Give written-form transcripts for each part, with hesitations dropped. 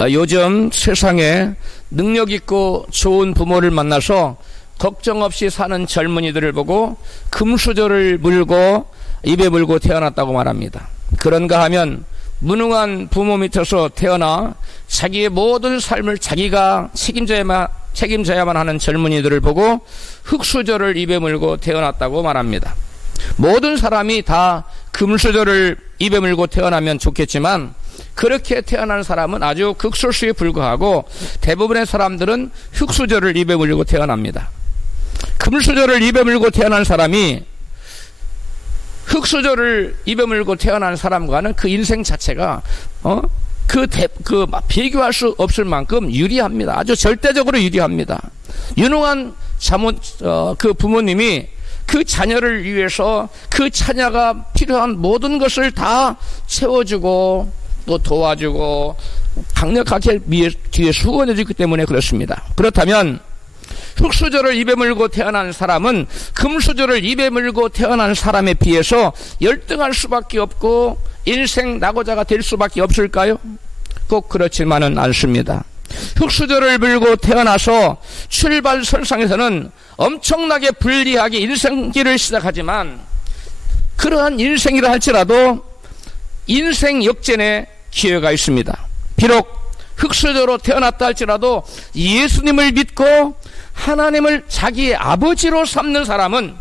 요즘 세상에 능력 있고 좋은 부모를 만나서 걱정 없이 사는 젊은이들을 보고 금수저를 물고 입에 물고 태어났다고 말합니다. 그런가 하면 무능한 부모 밑에서 태어나 자기의 모든 삶을 자기가 책임져야만 하는 젊은이들을 보고 흙수저를 입에 물고 태어났다고 말합니다. 모든 사람이 다 금수저를 입에 물고 태어나면 좋겠지만 그렇게 태어난 사람은 아주 극소수에 불과하고 대부분의 사람들은 흙수저를 입에 물고 태어납니다. 금수저를 입에 물고 태어난 사람이 흙수저를 입에 물고 태어난 사람과는 그 인생 자체가 비교할 수 없을 만큼 유리합니다. 아주 절대적으로 유리합니다. 유능한 그 부모님이 그 자녀를 위해서 그 자녀가 필요한 모든 것을 다 채워주고 또 도와주고 강력하게 뒤에서 후원해주기 때문에 그렇습니다. 그렇다면 흙수저를 입에 물고 태어난 사람은 금수저를 입에 물고 태어난 사람에 비해서 열등할 수밖에 없고 인생 낙오자가 될 수밖에 없을까요? 꼭 그렇지만은 않습니다. 흙수저를 물고 태어나서 출발선상에서는 엄청나게 불리하게 인생길을 시작하지만 그러한 인생이라 할지라도 인생 역전의 기회가 있습니다. 비록 흙수저로 태어났다 할지라도 예수님을 믿고 하나님을 자기의 아버지로 삼는 사람은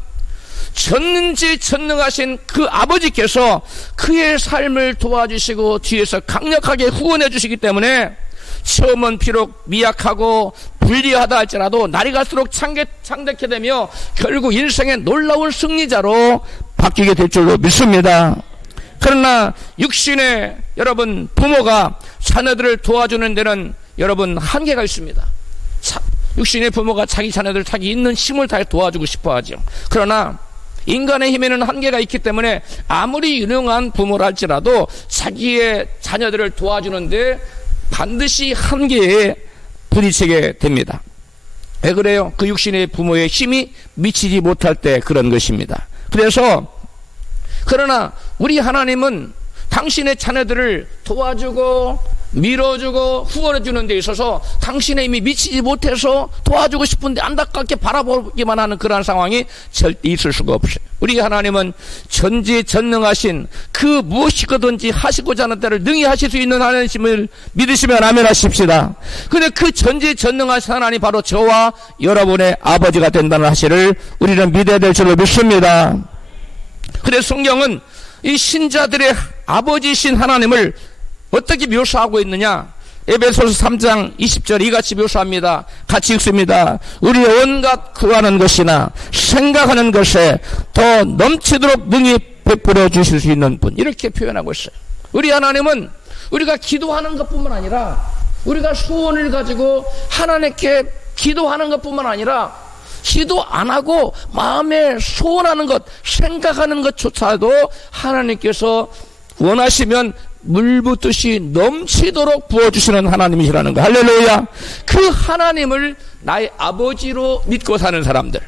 전능하신 그 아버지께서 그의 삶을 도와주시고 뒤에서 강력하게 후원해 주시기 때문에 처음은 비록 미약하고 불리하다 할지라도 날이 갈수록 창대케 되며 결국 인생의 놀라운 승리자로 바뀌게 될 줄로 믿습니다. 그러나 육신의 여러분 부모가 자녀들을 도와주는 데는 여러분 한계가 있습니다. 육신의 부모가 자기 자녀들 자기 있는 힘을 다해 도와주고 싶어 하죠. 그러나 인간의 힘에는 한계가 있기 때문에 아무리 유능한 부모라 할지라도 자기의 자녀들을 도와주는데 반드시 한계에 부딪히게 됩니다. 왜 그래요? 그 육신의 부모의 힘이 미치지 못할 때 그런 것입니다. 그러나 우리 하나님은 당신의 자녀들을 도와주고 밀어주고 후원해주는 데 있어서 당신의 힘이 미치지 못해서 도와주고 싶은데 안타깝게 바라보기만 하는 그러한 상황이 절대 있을 수가 없어요. 우리 하나님은 전지전능하신 그 무엇이든지 하시고자 하는 때를 능히 하실 수 있는 하나님을 믿으시면 아멘 하십시다. 근데 그 전지전능하신 하나님 바로 저와 여러분의 아버지가 된다는 사실을 우리는 믿어야 될 줄로 믿습니다. 그래서 성경은 이 신자들의 아버지이신 하나님을 어떻게 묘사하고 있느냐? 에베소서 3장 20절 이같이 묘사합니다. 같이 읽습니다. 우리 온갖 구하는 것이나 생각하는 것에 더 넘치도록 능히 베풀어 주실 수 있는 분, 이렇게 표현하고 있어요. 우리 하나님은 우리가 기도하는 것뿐만 아니라 우리가 소원을 가지고 하나님께 기도하는 것뿐만 아니라 기도 안 하고 마음에 소원하는 것, 생각하는 것조차도 하나님께서 원하시면 물붓듯이 넘치도록 부어주시는 하나님이시라는 거. 할렐루야. 그 하나님을 나의 아버지로 믿고 사는 사람들,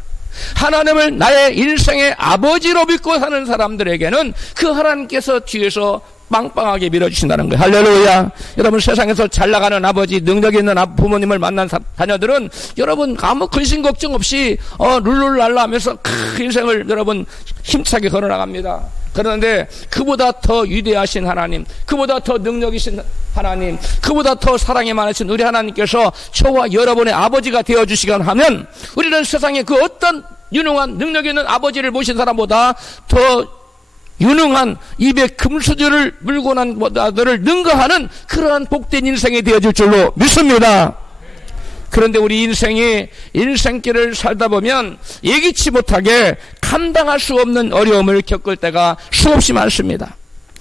하나님을 나의 인생의 아버지로 믿고 사는 사람들에게는 그 하나님께서 뒤에서 빵빵하게 밀어주신다는 거예요. 할렐루야. 여러분, 세상에서 잘 나가는 아버지, 능력 있는 부모님을 만난 자녀들은 여러분 아무 근심 걱정 없이 룰루랄라 하면서 인생을 여러분 힘차게 걸어나갑니다. 그런데 그보다 더 위대하신 하나님, 그보다 더 능력이신 하나님, 그보다 더 사랑이 많으신 우리 하나님께서 저와 여러분의 아버지가 되어주시건 하면 우리는 세상에 그 어떤 유능한 능력 있는 아버지를 모신 사람보다 더 유능한 입에 금수저를 물고 난 보다들을 능가하는 그러한 복된 인생이 되어질 줄로 믿습니다. 그런데 우리 인생길을 살다 보면 예기치 못하게 감당할 수 없는 어려움을 겪을 때가 수없이 많습니다.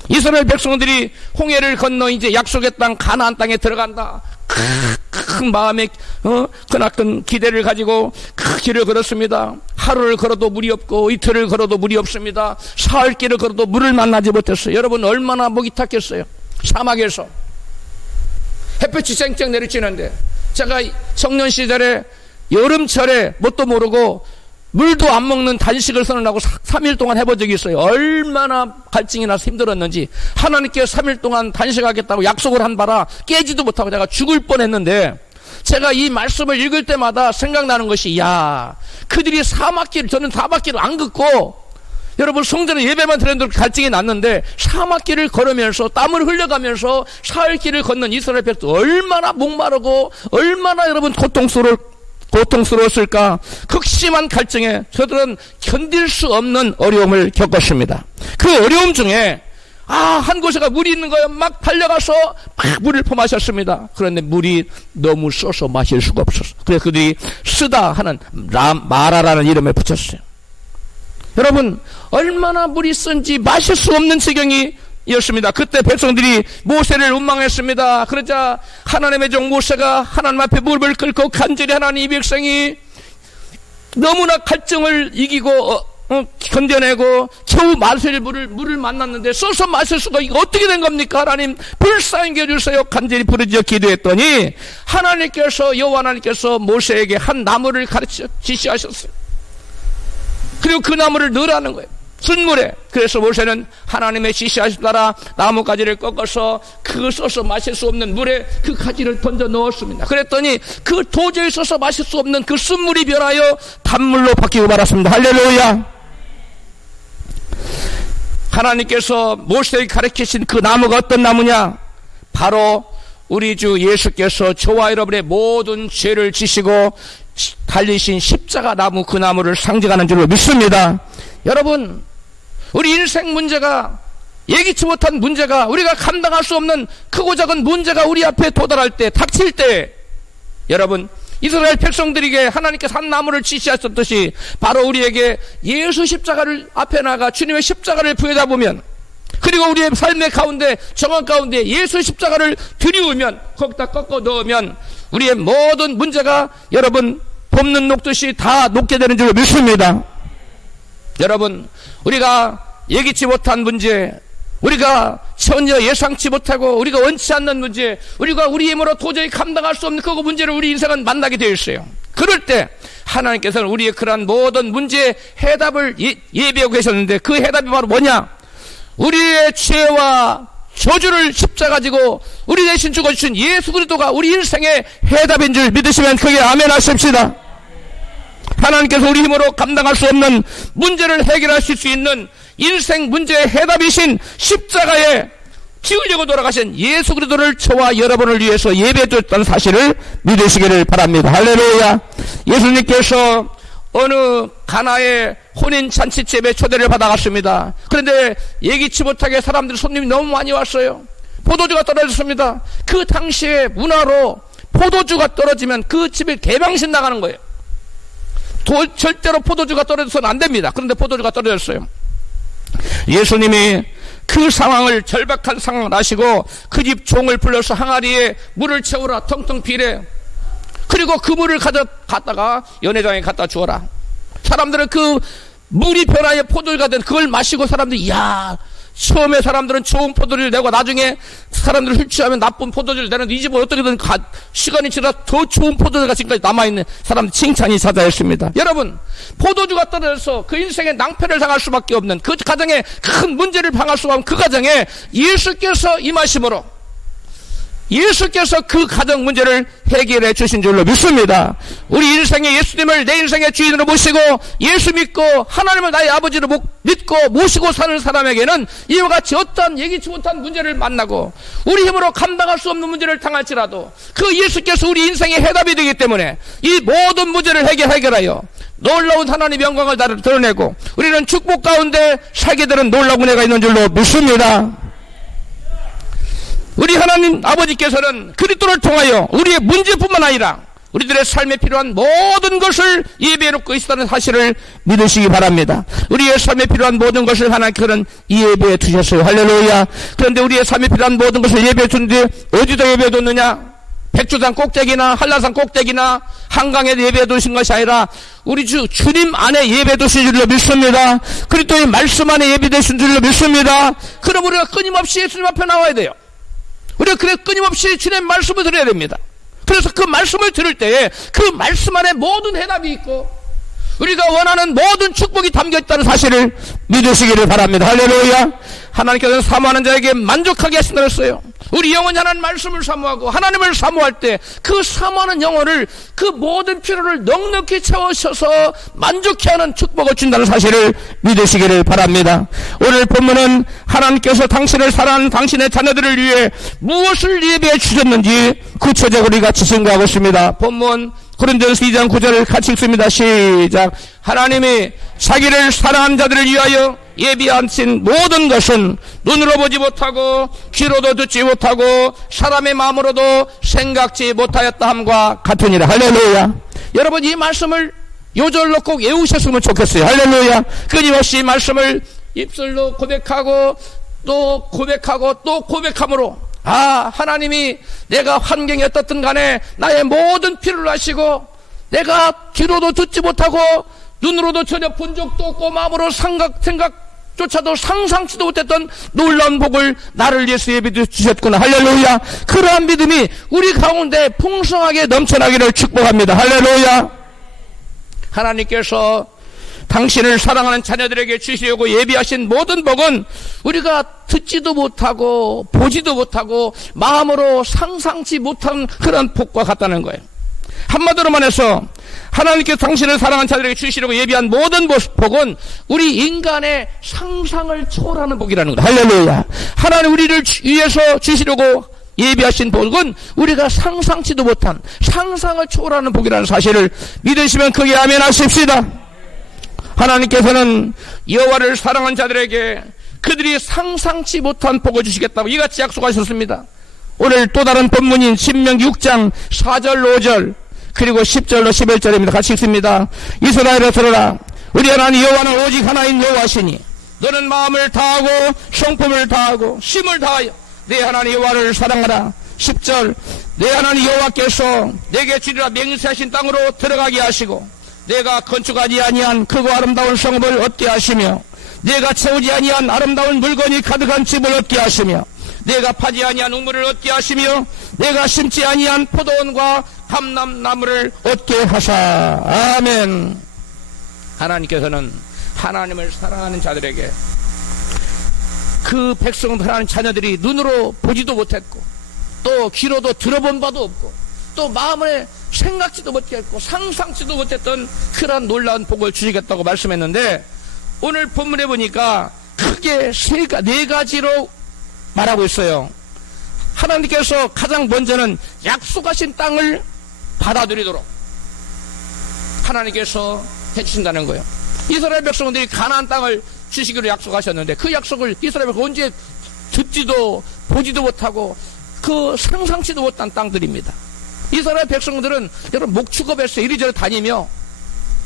이스라엘 백성들이 홍해를 건너 이제 약속의 땅 가나안 땅에 들어간다. 큰 마음에 크나큰 기대를 가지고 그 길을 걸었습니다. 하루를 걸어도 물이 없고 이틀을 걸어도 물이 없습니다. 사흘 길을 걸어도 물을 만나지 못했어요. 여러분 얼마나 목이 탔겠어요. 사막에서 햇볕이 쨍쨍 내리치는데 제가 청년 시절에 여름철에 뭣도 모르고 물도 안 먹는 단식을 선언하고 3일 동안 해본 적이 있어요. 얼마나 갈증이 나서 힘들었는지. 하나님께 3일 동안 단식하겠다고 약속을 한 바라 깨지도 못하고 내가 죽을 뻔했는데, 제가 이 말씀을 읽을 때마다 생각나는 것이, 야, 그들이 사막길을, 저는 사막길을 안 걷고, 여러분 성전에 예배만 드렸는데 갈증이 났는데 사막길을 걸으면서 땀을 흘려가면서 사흘길을 걷는 이스라엘 백성 얼마나 목마르고 얼마나 여러분 고통스러웠을까. 극심한 갈증에 저들은 견딜 수 없는 어려움을 겪었습니다. 그 어려움 중에 한 곳에가 물이 있는 거예요. 막 달려가서 막 물을 퍼마셨습니다. 그런데 물이 너무 써서 마실 수가 없었어. 그래서 그들이 쓰다 하는 마라라는 이름을 붙였어요. 여러분 얼마나 물이 쓴지 마실 수 없는 지경이었습니다. 그때 백성들이 모세를 원망했습니다. 그러자 하나님의 종 모세가 하나님 앞에 무릎을 꿇고 간절히 하나님, 이 백성이 너무나 갈증을 이기고 견뎌내고 겨우 마실 물을 만났는데 써서 마실 수가, 이거 어떻게 된 겁니까? 하나님 불쌍히 여주세요. 간절히 부르짖어 기도했더니 하나님께서, 여호와 하나님께서 모세에게 한 나무를 가르쳐 지시하셨어요. 그리고 그 나무를 넣으라는 거예요, 쓴물에. 그래서 모세는 하나님의 지시하신 따라 나뭇가지를 꺾어서 그 써서 마실 수 없는 물에 그 가지를 던져 넣었습니다. 그랬더니 그 도저히 써서 마실 수 없는 그 쓴물이 변하여 단물로 바뀌고 말았습니다. 할렐루야. 하나님께서 모세에게 가르치신 그 나무가 어떤 나무냐? 바로 우리 주 예수께서 저와 여러분의 모든 죄를 지시고 달리신 십자가 나무, 그 나무를 상징하는 줄로 믿습니다. 여러분 우리 인생 문제가, 예기치 못한 문제가, 우리가 감당할 수 없는 크고 작은 문제가 우리 앞에 도달할 때, 닥칠 때, 여러분 이스라엘 백성들에게 하나님께서 한 나무를 지시하셨듯이 바로 우리에게 예수 십자가를 앞에 나가 주님의 십자가를 부여잡으면, 그리고 우리의 삶의 가운데, 정원 가운데 예수 십자가를 들이우면, 거기다 꺾어 넣으면 우리의 모든 문제가 여러분 봄는 녹듯이 다 녹게 되는 줄로 믿습니다. 여러분 우리가 예기치 못한 문제, 우리가 전혀 예상치 못하고 우리가 원치 않는 문제, 우리가 우리 힘으로 도저히 감당할 수 없는 그 문제를 우리 인생은 만나게 되어 있어요. 그럴 때 하나님께서는 우리의 그러한 모든 문제의 해답을 예비하고 계셨는데, 그 해답이 바로 뭐냐? 우리의 죄와 저주를 십자가 지고 우리 대신 죽어주신 예수 그리스도가 우리 인생의 해답인 줄 믿으시면 크게 아멘 하십시다. 하나님께서 우리 힘으로 감당할 수 없는 문제를 해결하실 수 있는 인생 문제의 해답이신 십자가에 피 흘리고 돌아가신 예수 그리스도를 저와 여러분을 위해서 예배해 줬다는 사실을 믿으시기를 바랍니다. 할렐루야. 예수님께서 어느 가나의 혼인 잔치집에 초대를 받아갔습니다. 그런데 예기치 못하게 사람들이, 손님이 너무 많이 왔어요. 포도주가 떨어졌습니다. 그 당시의 문화로 포도주가 떨어지면 그 집에 개방신 나가는 거예요. 절대로 포도주가 떨어져서는 안 됩니다. 그런데 포도주가 떨어졌어요. 예수님이 그 상황을, 절박한 상황을 아시고 그 집 종을 불러서 항아리에 물을 채우라, 텅텅 비래. 그리고 그 물을 갖다가 연회장에 갖다 주어라. 사람들은 그 물이 변하여 포도주가 된 그걸 마시고, 사람들이, 야, 처음에 사람들은 좋은 포도주를 내고 나중에 사람들을 휠취하면 나쁜 포도주를 내는데, 이 집은 어떻게든 시간이 지나 더 좋은 포도주가 지금까지 남아있는 사람들 칭찬이 찾아있습니다. 여러분 포도주가 떨어져서 그 인생의 낭패를 당할 수밖에 없는, 그 가정에 큰 문제를 당할 수밖에 없는 그 가정에 예수께서 임하심으로 예수께서 그 가정 문제를 해결해 주신 줄로 믿습니다. 우리 인생의 예수님을 내 인생의 주인으로 모시고 예수 믿고 하나님을 나의 아버지로 믿고 모시고 사는 사람에게는 이와 같이 어떠한 예기치 못한 문제를 만나고 우리 힘으로 감당할 수 없는 문제를 당할지라도 그 예수께서 우리 인생의 해답이 되기 때문에 이 모든 문제를 해결하여 놀라운 하나님의 영광을 드러내고 우리는 축복 가운데 살게 되는 놀라운 은혜가 있는 줄로 믿습니다. 우리 하나님 아버지께서는 그리스도를 통하여 우리의 문제뿐만 아니라 우리들의 삶에 필요한 모든 것을 예배해 놓고 있다는 사실을 믿으시기 바랍니다. 우리의 삶에 필요한 모든 것을 하나님께서는 이 예배에 두셨어요. 할렐루야. 그런데 우리의 삶에 필요한 모든 것을 예배해 주는데 어디다 예배해 뒀느냐? 백두산 꼭대기나 한라산 꼭대기나 한강에 예배해 두신 것이 아니라 우리 주님 안에 예배해 두신 줄로 믿습니다. 그리스도의 말씀 안에 예배해 두신 줄로 믿습니다. 그럼 우리가 끊임없이 예수님 앞에 나와야 돼요. 우리가 그래 끊임없이 주님의 말씀을 들어야 됩니다. 그래서 그 말씀을 들을 때에 그 말씀 안에 모든 해답이 있고 우리가 원하는 모든 축복이 담겨있다는 사실을 믿으시기를 바랍니다. 할렐루야. 하나님께서는 사모하는 자에게 만족하게 하신다고 했어요. 우리 영혼이 하나님 말씀을 사모하고 하나님을 사모할 때 그 사모하는 영혼을 그 모든 필요를 넉넉히 채우셔서 만족해 하는 축복을 준다는 사실을 믿으시기를 바랍니다. 오늘 본문은 하나님께서 당신을 사랑하는 당신의 자녀들을 위해 무엇을 예비해 주셨는지 구체적으로 우리가 증거하고 있습니다. 본문 고린도전서 2장 9절을 같이 읽습니다. 시작. 하나님이 자기를 사랑하는 자들을 위하여 예비하신 모든 것은 눈으로 보지 못하고 귀로도 듣지 못하고 사람의 마음으로도 생각지 못하였다 함과 같으니라. 할렐루야. 여러분 이 말씀을 요절로 꼭 외우셨으면 좋겠어요. 할렐루야. 끊임없이 이 말씀을 입술로 고백하고 또 고백하고 또 고백함으로 하나님이 내가 환경이 어떻든 간에 나의 모든 필요를 아시고 내가 귀로도 듣지 못하고 눈으로도 전혀 본 적도 없고 마음으로 생각조차도 상상치도 못했던 놀라운 복을 나를 위해서 예비해 주셨구나. 할렐루야. 그러한 믿음이 우리 가운데 풍성하게 넘쳐나기를 축복합니다. 할렐루야. 하나님께서 당신을 사랑하는 자녀들에게 주시려고 예비하신 모든 복은 우리가 듣지도 못하고 보지도 못하고 마음으로 상상치 못한 그런 복과 같다는 거예요. 한마디로 말해서 하나님께서 당신을 사랑하는 자들에게 주시려고 예비한 모든 복은 우리 인간의 상상을 초월하는 복이라는 거예요. 할렐루야. 하나님 우리를 위해서 주시려고 예비하신 복은 우리가 상상치도 못한 상상을 초월하는 복이라는 사실을 믿으시면 크게 아멘 하십시다. 하나님께서는 여호와를 사랑한 자들에게 그들이 상상치 못한 복을 주시겠다고 이같이 약속하셨습니다. 오늘 또 다른 본문인 신명기 6장 4절 5절 그리고 10절로 11절입니다. 같이 읽습니다. 이스라엘아 들으라. 우리 하나님 여호와는 오직 하나인 여호와시니 너는 마음을 다하고 성품을 다하고 힘을 다하여 내 하나님 여호와를 사랑하라. 10절 내 하나님 여호와께서 내게 주리라 맹세하신 땅으로 들어가게 하시고 내가 건축하지 아니한 크고 아름다운 성읍을 얻게 하시며 내가 채우지 아니한 아름다운 물건이 가득한 집을 얻게 하시며 내가 파지 아니한 우물을 얻게 하시며 내가 심지 아니한 포도원과 감람나무를 얻게 하사. 아멘. 하나님께서는 하나님을 사랑하는 자들에게 그 백성 하나님 자녀들이 눈으로 보지도 못했고 또 귀로도 들어본 바도 없고 또 마음에 생각지도 못했고 상상치도 못했던 그러한 놀라운 복을 주시겠다고 말씀했는데 오늘 본문에 보니까 크게 네 가지로 말하고 있어요. 하나님께서 가장 먼저는 약속하신 땅을 받아들이도록 하나님께서 해주신다는 거예요. 이스라엘 백성들이 가나안 땅을 주시기로 약속하셨는데 그 약속을 이스라엘 백성 언제 듣지도 보지도 못하고 그 상상치도 못한 땅들입니다. 이스라엘 백성들은 여러분 목축업에서 이리저리 다니며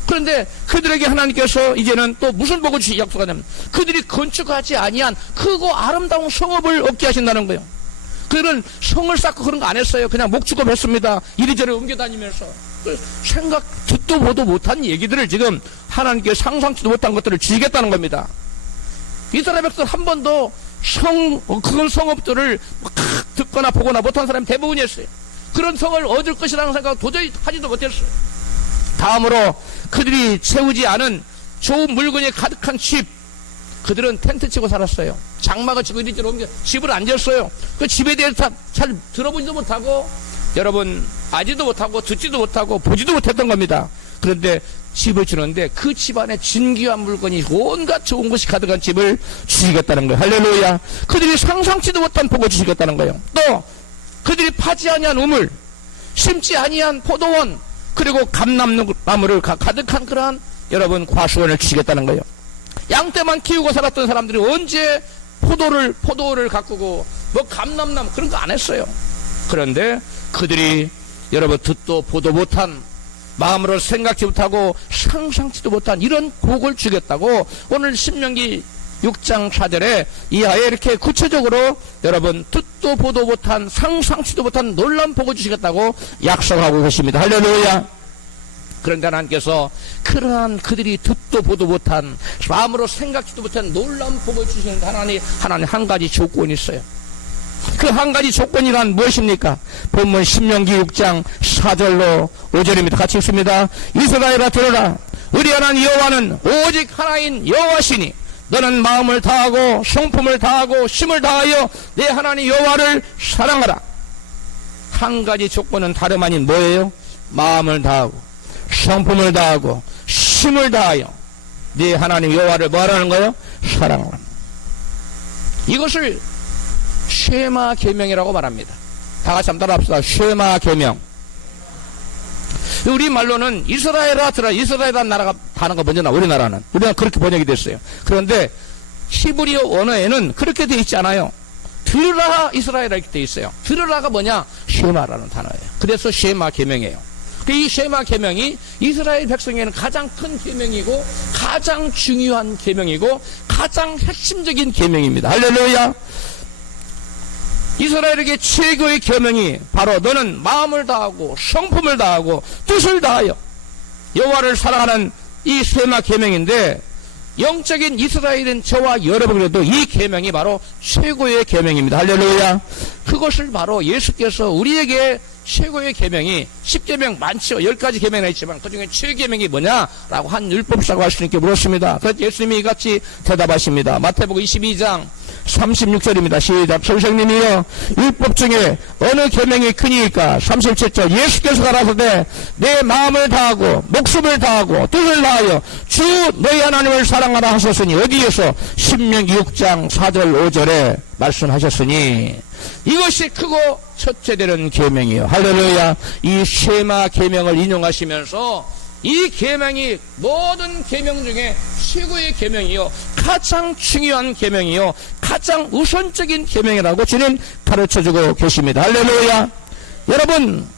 그런데 그들에게 하나님께서 이제는 또 무슨 복을 주시 약속하냐면 그들이 건축하지 아니한 크고 아름다운 성읍을 얻게 하신다는 거예요. 그들은 성을 쌓고 그런 거 안 했어요. 그냥 목축업 했습니다. 이리저리 옮겨다니면서 생각 듣도 보도 못한 얘기들을 지금 하나님께 상상치도 못한 것들을 주시겠다는 겁니다. 이스라엘 백성 한 번도 그런 성읍들을 듣거나 보거나 못한 사람이 대부분이었어요. 그런 성을 얻을 것이라는 생각 도저히 하지도 못했어요. 다음으로 그들이 채우지 않은 좋은 물건이 가득한 집, 그들은 텐트 치고 살았어요. 장막을 치고 이리저리 옮겨 집을 안 지었어요. 그 집에 대해서 잘 들어보지도 못하고 여러분 아지도 못하고 듣지도 못하고 보지도 못했던 겁니다. 그런데 집을 주는데 그 집 안에 진귀한 물건이 온갖 좋은 것이 가득한 집을 주시겠다는 거예요. 할렐루야. 그들이 상상치도 못한 복을 주시겠다는 거예요. 또 그들이 파지 아니한 우물, 심지 아니한 포도원, 그리고 감람나무를 가득한 그러한 여러분 과수원을 주시겠다는 거예요. 양떼만 키우고 살았던 사람들이 언제 포도를 가꾸고 뭐 감람나무 그런 거 안 했어요. 그런데 그들이 여러분 듣도 보도 못한 마음으로 생각지 못하고 상상치도 못한 이런 복을 주겠다고 오늘 신명기 6장 4절에 이하에 이렇게 구체적으로 여러분 듣도 보도 못한 상상치도 못한 놀라운 복을 주시겠다고 약속하고 계십니다. 할렐루야. 그런데 하나님께서 그러한 그들이 듣도 보도 못한 마음으로 생각지도 못한 놀라운 복을 주시는데 하나님 한 가지 조건이 있어요. 그 한 가지 조건이란 무엇입니까? 본문 신명기 6장 4절로 5절입니다. 같이 읽습니다. 이스라엘아 들으라. 우리 하나님 여호와는 오직 하나인 여호와시니 너는 마음을 다하고 성품을 다하고 힘을 다하여 내 하나님 여호와를 사랑하라. 한 가지 조건은 다름 아닌 뭐예요? 마음을 다하고 성품을 다하고 힘을 다하여 네 하나님 여호와를 뭐하라는 거예요? 사랑하라. 이것을 쉐마 계명이라고 말합니다. 다 같이 한번 따라합시다. 쉐마 계명. 우리 말로는 이스라엘아 들어, 이스라엘이라는 나라가 단어가 먼저 나와. 우리나라는 그렇게 번역이 됐어요. 그런데 히브리어 언어에는 그렇게 되어 있지 않아요. 들으라 이스라엘아 이렇게 되어 있어요. 들으라가 뭐냐? 쉐마라는 단어예요. 그래서 쉐마 계명이에요. 이 쉐마 계명이 이스라엘 백성에는 가장 큰 계명이고 가장 중요한 계명이고 가장 핵심적인 계명입니다. 할렐루야. 이스라엘에게 최고의 계명이 바로 너는 마음을 다하고 성품을 다하고 뜻을 다하여 여호와를 사랑하는 이 쉐마 계명인데, 영적인 이스라엘인 저와 여러분에도 이 계명이 바로 최고의 계명입니다. 할렐루야. 그것을 바로 예수께서 우리에게 최고의 계명이 10계명 많죠. 10가지 계명이 있지만 그중에 최계명이 뭐냐라고 한 율법사가 하시니까 물었습니다. 그래서 예수님이 이같이 대답하십니다. 마태복음 22장 36절입니다. 시작. 선생님이여 율법 중에 어느 계명이 크니까? 37절. 예수께서 가라사대 내 마음을 다하고 목숨을 다하고 뜻을 다하여 주 너희 하나님을 사랑하라 하셨으니, 어디에서? 신명기 6장 4절 5절에 말씀하셨으니 이것이 크고 첫째 되는 계명이요. 할렐루야. 이 쉐마 계명을 인용하시면서 이 계명이 모든 계명 중에 최고의 계명이요, 가장 중요한 계명이요, 가장 우선적인 계명이라고 주님 가르쳐주고 계십니다. 할렐루야. 여러분,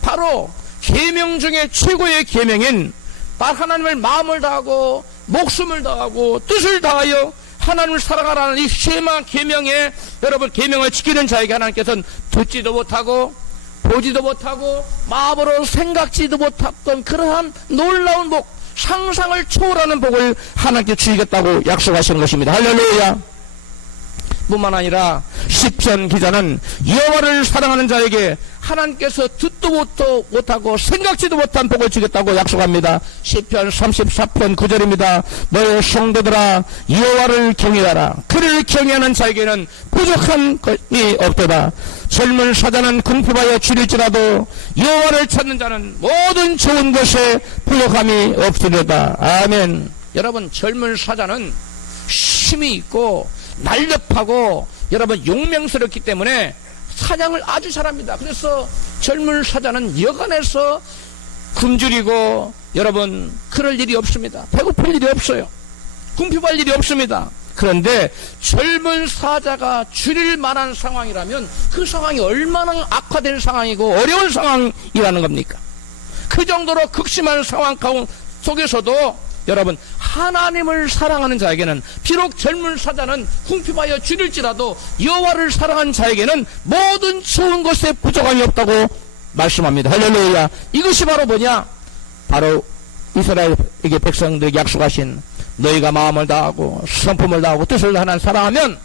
바로 계명 중에 최고의 계명인 하나님을 마음을 다하고 목숨을 다하고 뜻을 다하여 하나님을 사랑하라는 이 쉐마 계명에, 여러분 계명을 지키는 자에게 하나님께서는 듣지도 못하고 보지도 못하고 마음으로 생각지도 못했던 그러한 놀라운 복, 상상을 초월하는 복을 하나님께 주시겠다고 약속하시는 것입니다. 할렐루야. 뿐만 아니라 시편 기자는 여호와를 사랑하는 자에게 하나님께서 듣도 못하고 생각지도 못한 복을 주겠다고 약속합니다. 시편 34편 9절입니다. 너의 성도들아 여호와를 경외하라. 그를 경외하는 자에게는 부족한 것이 없도다. 젊은 사자는 궁핍하여 줄일지라도 여호와를 찾는 자는 모든 좋은 것에 부족함이 없으리로다. 아멘. 여러분, 젊은 사자는 힘이 있고 날렵하고 여러분 용맹스럽기 때문에 사냥을 아주 잘합니다. 그래서 젊은 사자는 여간에서 굶주리고 여러분 그럴 일이 없습니다. 배고플 일이 없어요. 궁핍할 일이 없습니다. 그런데 젊은 사자가 줄일 만한 상황이라면 그 상황이 얼마나 악화된 상황이고 어려운 상황이라는 겁니까? 그 정도로 극심한 상황 속에서도 여러분 하나님을 사랑하는 자에게는, 비록 젊은 사자는 궁핍하여 줄일지라도 여호와를 사랑하는 자에게는 모든 좋은 것에 부족함이 없다고 말씀합니다. 할렐루야. 이것이 바로 뭐냐? 바로 이스라엘에게 백성들에게 약속하신 너희가 마음을 다하고 성품을 다하고 뜻을 다하는 사랑하면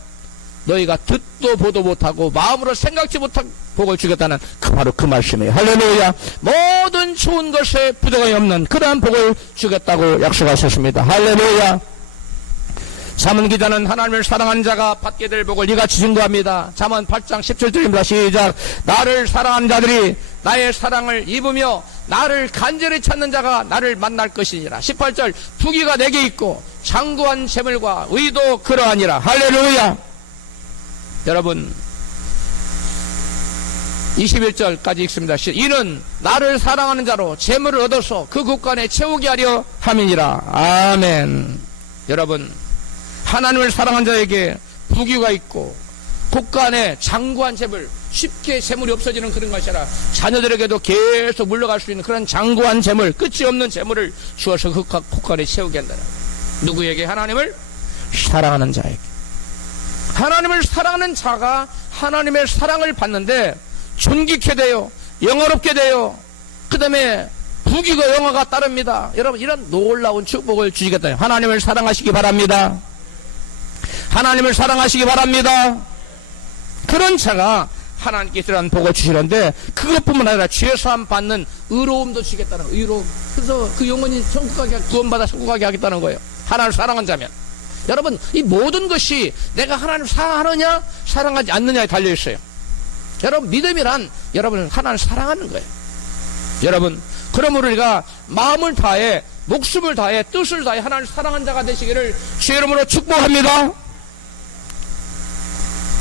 너희가 듣도 보도 못하고 마음으로 생각지 못한 복을 주겠다는 바로 그 말씀이에요. 할렐루야. 모든 좋은 것에 부족함이 없는 그러한 복을 주겠다고 약속하셨습니다. 할렐루야. 잠언 기자는 하나님을 사랑하는 자가 받게 될 복을 이같이 증거합니다. 잠언 8장 17절입니다. 시작. 나를 사랑하는 자들이 나의 사랑을 입으며 나를 간절히 찾는 자가 나를 만날 것이니라. 18절. 부귀가 내게 있고 장구한 재물과 의도 그러하니라. 할렐루야. 여러분 21절까지 읽습니다. 이는 나를 사랑하는 자로 재물을 얻어서 그 국간에 채우게 하려 함이니라. 아멘. 여러분, 하나님을 사랑한 자에게 부귀가 있고 국간에 장구한 재물, 쉽게 재물이 없어지는 그런 것이 아니라 자녀들에게도 계속 물러갈 수 있는 그런 장구한 재물, 끝이 없는 재물을 주어서 그 국간에 채우게 한다는 거예요. 누구에게? 하나님을 사랑하는 자에게. 하나님을 사랑하는 자가 하나님의 사랑을 받는데 존귀케 돼요. 영화롭게 돼요. 그 다음에 부귀가 영화가 따릅니다. 여러분, 이런 놀라운 축복을 주시겠다. 하나님을 사랑하시기 바랍니다. 하나님을 사랑하시기 바랍니다. 그런 자가 하나님께서 이런 복을 주시는데 그것뿐만 아니라 죄사함 받는 의로움도 주겠다는 거예요. 의로움. 그래서 그 영혼이 천국 가게 구원받아 천국 가게 하겠다는 거예요. 하나님을 사랑한 자면. 여러분 이 모든 것이 내가 하나님을 사랑하느냐 사랑하지 않느냐에 달려있어요. 여러분 믿음이란 여러분은 하나님을 사랑하는 거예요. 여러분 그러므로 우리가 마음을 다해 목숨을 다해 뜻을 다해 하나님을 사랑한 자가 되시기를 주의 이름으로 축복합니다.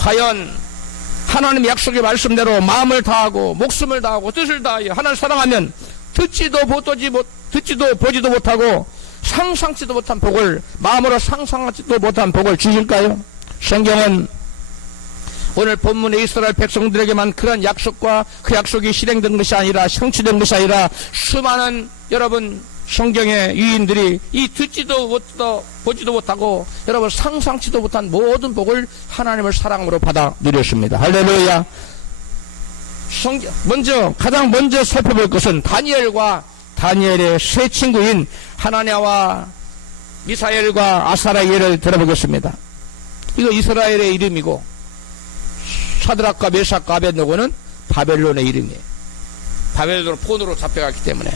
과연 하나님의 약속의 말씀대로 마음을 다하고 목숨을 다하고 뜻을 다하여 하나님을 사랑하면 듣지도 보지도 못하고 상상치도 못한 복을 마음으로 상상하지도 못한 복을 주실까요? 성경은 오늘 본문의 이스라엘 백성들에게만 그런 약속과 그 약속이 실행된 것이 아니라 성취된 것이 아니라 수많은 여러분 성경의 유인들이 이 듣지도 보지도 못하고 여러분 상상치도 못한 모든 복을 하나님을 사랑으로 받아 누렸습니다. 할렐루야. 가장 먼저 살펴볼 것은 다니엘의 세 친구인 하나냐와 미사엘과 아사라의 예를 들어보겠습니다. 이거 이스라엘의 이름이고 사드락과 메삭과 아벳느고는 바벨론의 이름이에요. 바벨론 폰으로 잡혀갔기 때문에.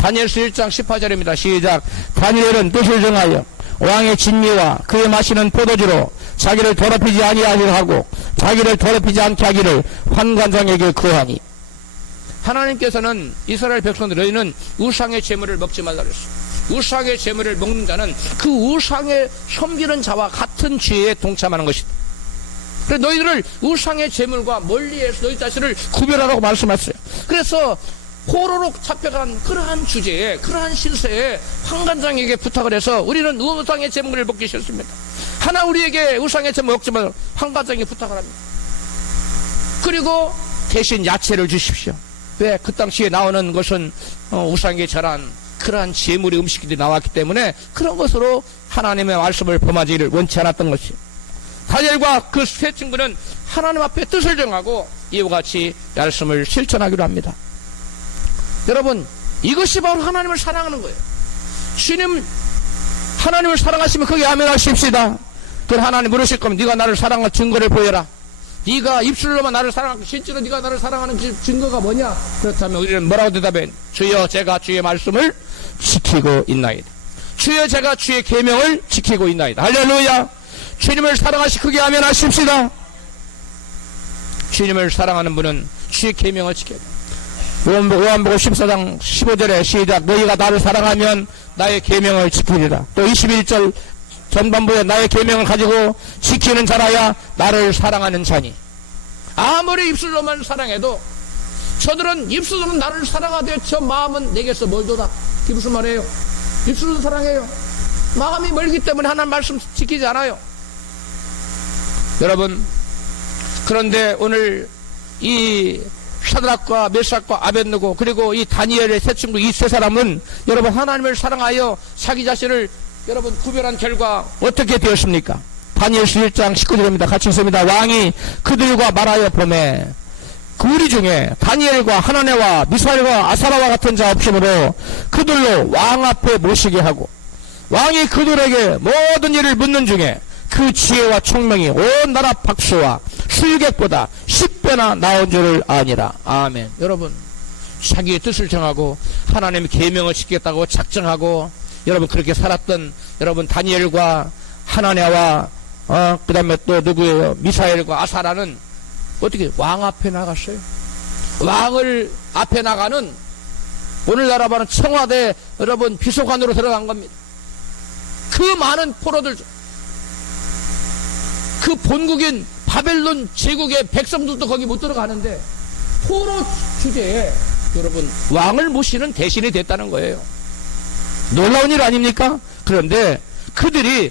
다니엘서 1장 18절입니다. 시작. 다니엘은 뜻을 정하여 왕의 진미와 그의 마시는 포도주로 자기를 더럽히지 아니하게 하고 자기를 더럽히지 않게 하기를 환관장에게 구하니. 하나님께서는 이스라엘 백성들 너희는 우상의 재물을 먹지 말라 그랬어요. 우상의 재물을 먹는 자는 그 우상에 섬기는 자와 같은 죄에 동참하는 것이다. 그래서 너희들을 우상의 재물과 멀리해서 너희 자신을 구별하라고 말씀하셨어요. 그래서 포로로 잡혀간 그러한 주제에 그러한 신세에 환관장에게 부탁을 해서 우리는 우상의 재물을 먹기 싫습니다. 하나 우리에게 우상의 재물 먹지 말고 환관장에게 부탁을 합니다. 그리고 대신 야채를 주십시오. 왜? 그 당시에 나오는 것은 우상에 절한 그러한 재물의 음식들이 나왔기 때문에 그런 것으로 하나님의 말씀을 범하지를 원치 않았던 것이에요. 다니엘과 그 세 친구는 하나님 앞에 뜻을 정하고 이와 같이 말씀을 실천하기로 합니다. 여러분 이것이 바로 하나님을 사랑하는 거예요. 주님 하나님을 사랑하시면 거기에 아멘 하십시다. 그럼 하나님 물으실 거면 네가 나를 사랑한 증거를 보여라. 네가 입술로만 나를 사랑하고 실제로 네가 나를 사랑하는 증거가 뭐냐? 그렇다면 우리는 뭐라고 대답해? 주여 제가 주의 말씀을 지키고 있나이다. 주여 제가 주의 계명을 지키고 있나이다. 할렐루야. 주님을 사랑하시 크게 아멘 하십시다. 주님을 사랑하는 분은 주의 계명을 지켜야 돼. 요한복음 14장 15절에 시작. 너희가 나를 사랑하면 나의 계명을 지키리라. 또 21절 전반부에 나의 계명을 가지고 지키는 자라야 나를 사랑하는 자니. 아무리 입술로만 사랑해도 저들은 입술로는 나를 사랑하되 저 마음은 내게서 멀도다. 이게 무슨 말이에요? 입술로 사랑해요. 마음이 멀기 때문에 하나님 말씀 지키지 않아요. 여러분 그런데 오늘 이 사드락과 메삭과 아벳느고 그리고 이 다니엘의 세 친구 이 세 사람은 여러분 하나님을 사랑하여 자기 자신을 여러분 구별한 결과 어떻게 되었습니까? 다니엘서 1장 19절입니다. 같이 읽습니다. 왕이 그들과 말하여 보매 그 우리 중에 다니엘과 하나냐와 미사엘과 아사라와 같은 자 없으므로 그들로 왕 앞에 모시게 하고 왕이 그들에게 모든 일을 묻는 중에 그 지혜와 총명이 온 나라 박수와 수유객보다 10배나 나온 줄을 아니라. 아멘. 여러분 자기의 뜻을 정하고 하나님의 계명을 지키겠다고 작정하고 여러분 그렇게 살았던 여러분 다니엘과 하나냐와 그 다음에 또 누구예요? 미사엘과 아사라는 어떻게 왕 앞에 나갔어요. 왕을 앞에 나가는 오늘나라 말은 청와대 여러분 비서관으로 들어간 겁니다. 그 많은 포로들 그 본국인 바벨론 제국의 백성들도 거기 못 들어가는데 포로 주제에 여러분 왕을 모시는 대신이 됐다는 거예요. 놀라운 일 아닙니까? 그런데 그들이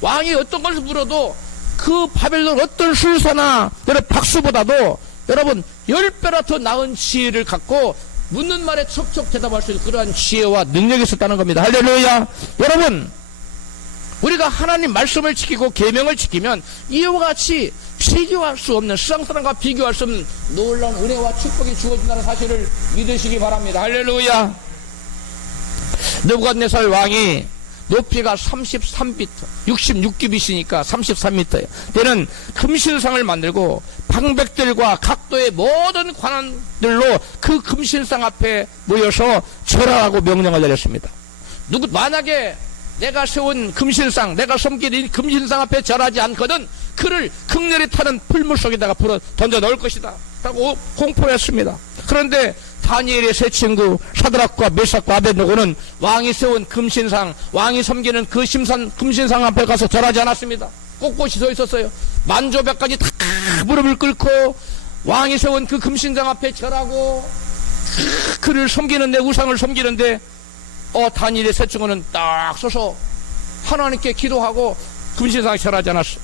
왕이 어떤 것을 물어도 그 바벨론 어떤 술사나 여러분 박수보다도 여러분 10배나 더 나은 지혜를 갖고 묻는 말에 척척 대답할 수 있는 그러한 지혜와 능력이 있었다는 겁니다. 할렐루야. 여러분 우리가 하나님 말씀을 지키고 계명을 지키면 이와 같이 비교할 수 없는 세상사람과 비교할 수 없는 놀라운 은혜와 축복이 주어진다는 사실을 믿으시기 바랍니다. 할렐루야. 느부갓네살 왕이 높이가 33m, 66규빗이니까 33m예요. 때는 금신상을 만들고 방백들과 각도의 모든 관원들로 그 금신상 앞에 모여서 절하라고 명령을 내렸습니다. 만약에 내가 세운 금신상, 내가 섬기는 금신상 앞에 절하지 않거든 그를 극렬히 타는 풀물 속에다가 불어 던져 넣을 것이다 라고 공포를 했습니다. 그런데 다니엘의 세 친구 사드락과 메삭과 아벳느고는 왕이 세운 금신상, 왕이 섬기는 그 금신상 앞에 가서 절하지 않았습니다. 꼿꼿이 서 있었어요. 만조벽까지 다 무릎을 꿇고 왕이 세운 그 금신상 앞에 절하고 그를 섬기는데, 우상을 섬기는데 다니엘의 세 친구는 딱 서서 하나님께 기도하고 금신상에 절하지 않았어.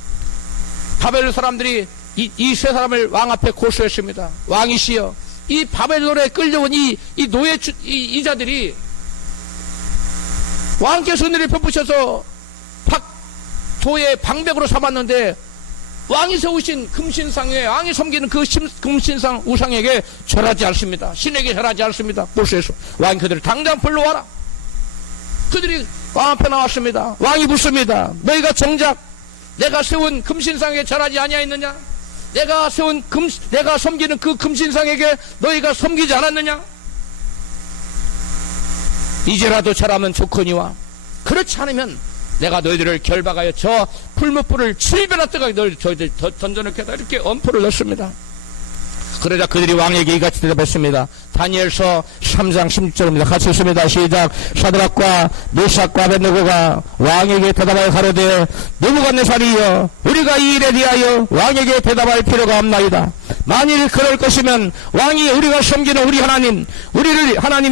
바벨론 사람들이 이 세 사람을 왕 앞에 고소했습니다. 왕이시여, 이 바벨론에 끌려온 이 노예 이자들이 왕께서 은혜를 베푸셔서 도의 방백으로 삼았는데 왕이 세우신 금신상에, 왕이 섬기는 그 금신상 우상에게 절하지 않습니다. 신에게 절하지 않습니다. 고소해서 왕이 그들을 당장 불러와라. 그들이 왕 앞에 나왔습니다. 왕이 묻습니다. 너희가 정작 내가 세운 금신상에 절하지 아니하였느냐? 내가 섬기는 그 금신상에게 너희가 섬기지 않았느냐? 이제라도 절하면 좋거니와 그렇지 않으면 내가 너희들을 결박하여 저 풀무불을 7배나 뜨겁게 너희들 던져놓겠다, 이렇게 엄포를 넣습니다. 그러자 그들이 왕에게 이같이 대답했습니다. 다니엘서 3장 16절입니다. 같이 읽습니다. 시작. 사드락과 메삭과 아벳느고가 왕에게 대답하여 가로되 느부갓네살이여, 우리가 이 일에 대하여 왕에게 대답할 필요가 없나이다. 만일 그럴 것이면 왕이 우리가 섬기는 우리 하나님이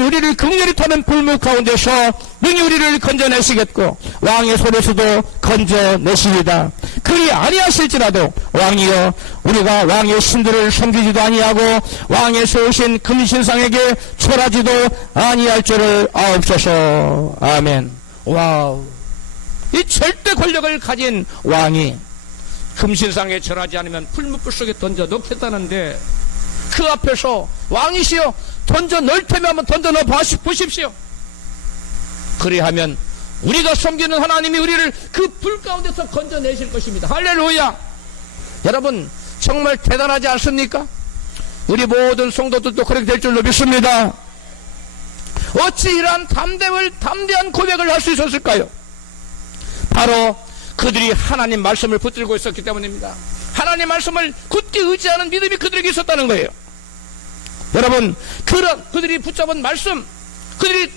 우리를 극렬히 타는 불무 가운데서 능히 우리를 건져내시겠고 왕의 손에서도 건져내시리다. 그리 아니하실지라도 왕이여, 우리가 왕의 신들을 섬기지도 아니하고 왕의 세우신 금신상에게 절하지도 아니할 줄을 아옵소서. 아멘. 와우. 이 절대 권력을 가진 왕이 금신상에 절하지 않으면 풀무불 속에 던져 넣겠다는데 그 앞에서 왕이시여, 던져 넣을 테면 한번 던져 넣어 보십시오. 그리하면 우리가 섬기는 하나님이 우리를 그 불 가운데서 건져내실 것입니다. 할렐루야. 여러분 정말 대단하지 않습니까? 우리 모든 성도들도 그렇게 될 줄로 믿습니다. 어찌 이러한 담대한 고백을 할 수 있었을까요? 바로 그들이 하나님 말씀을 붙들고 있었기 때문입니다. 하나님 말씀을 굳게 의지하는 믿음이 그들에게 있었다는 거예요. 여러분, 그들이 붙잡은 말씀, 그들이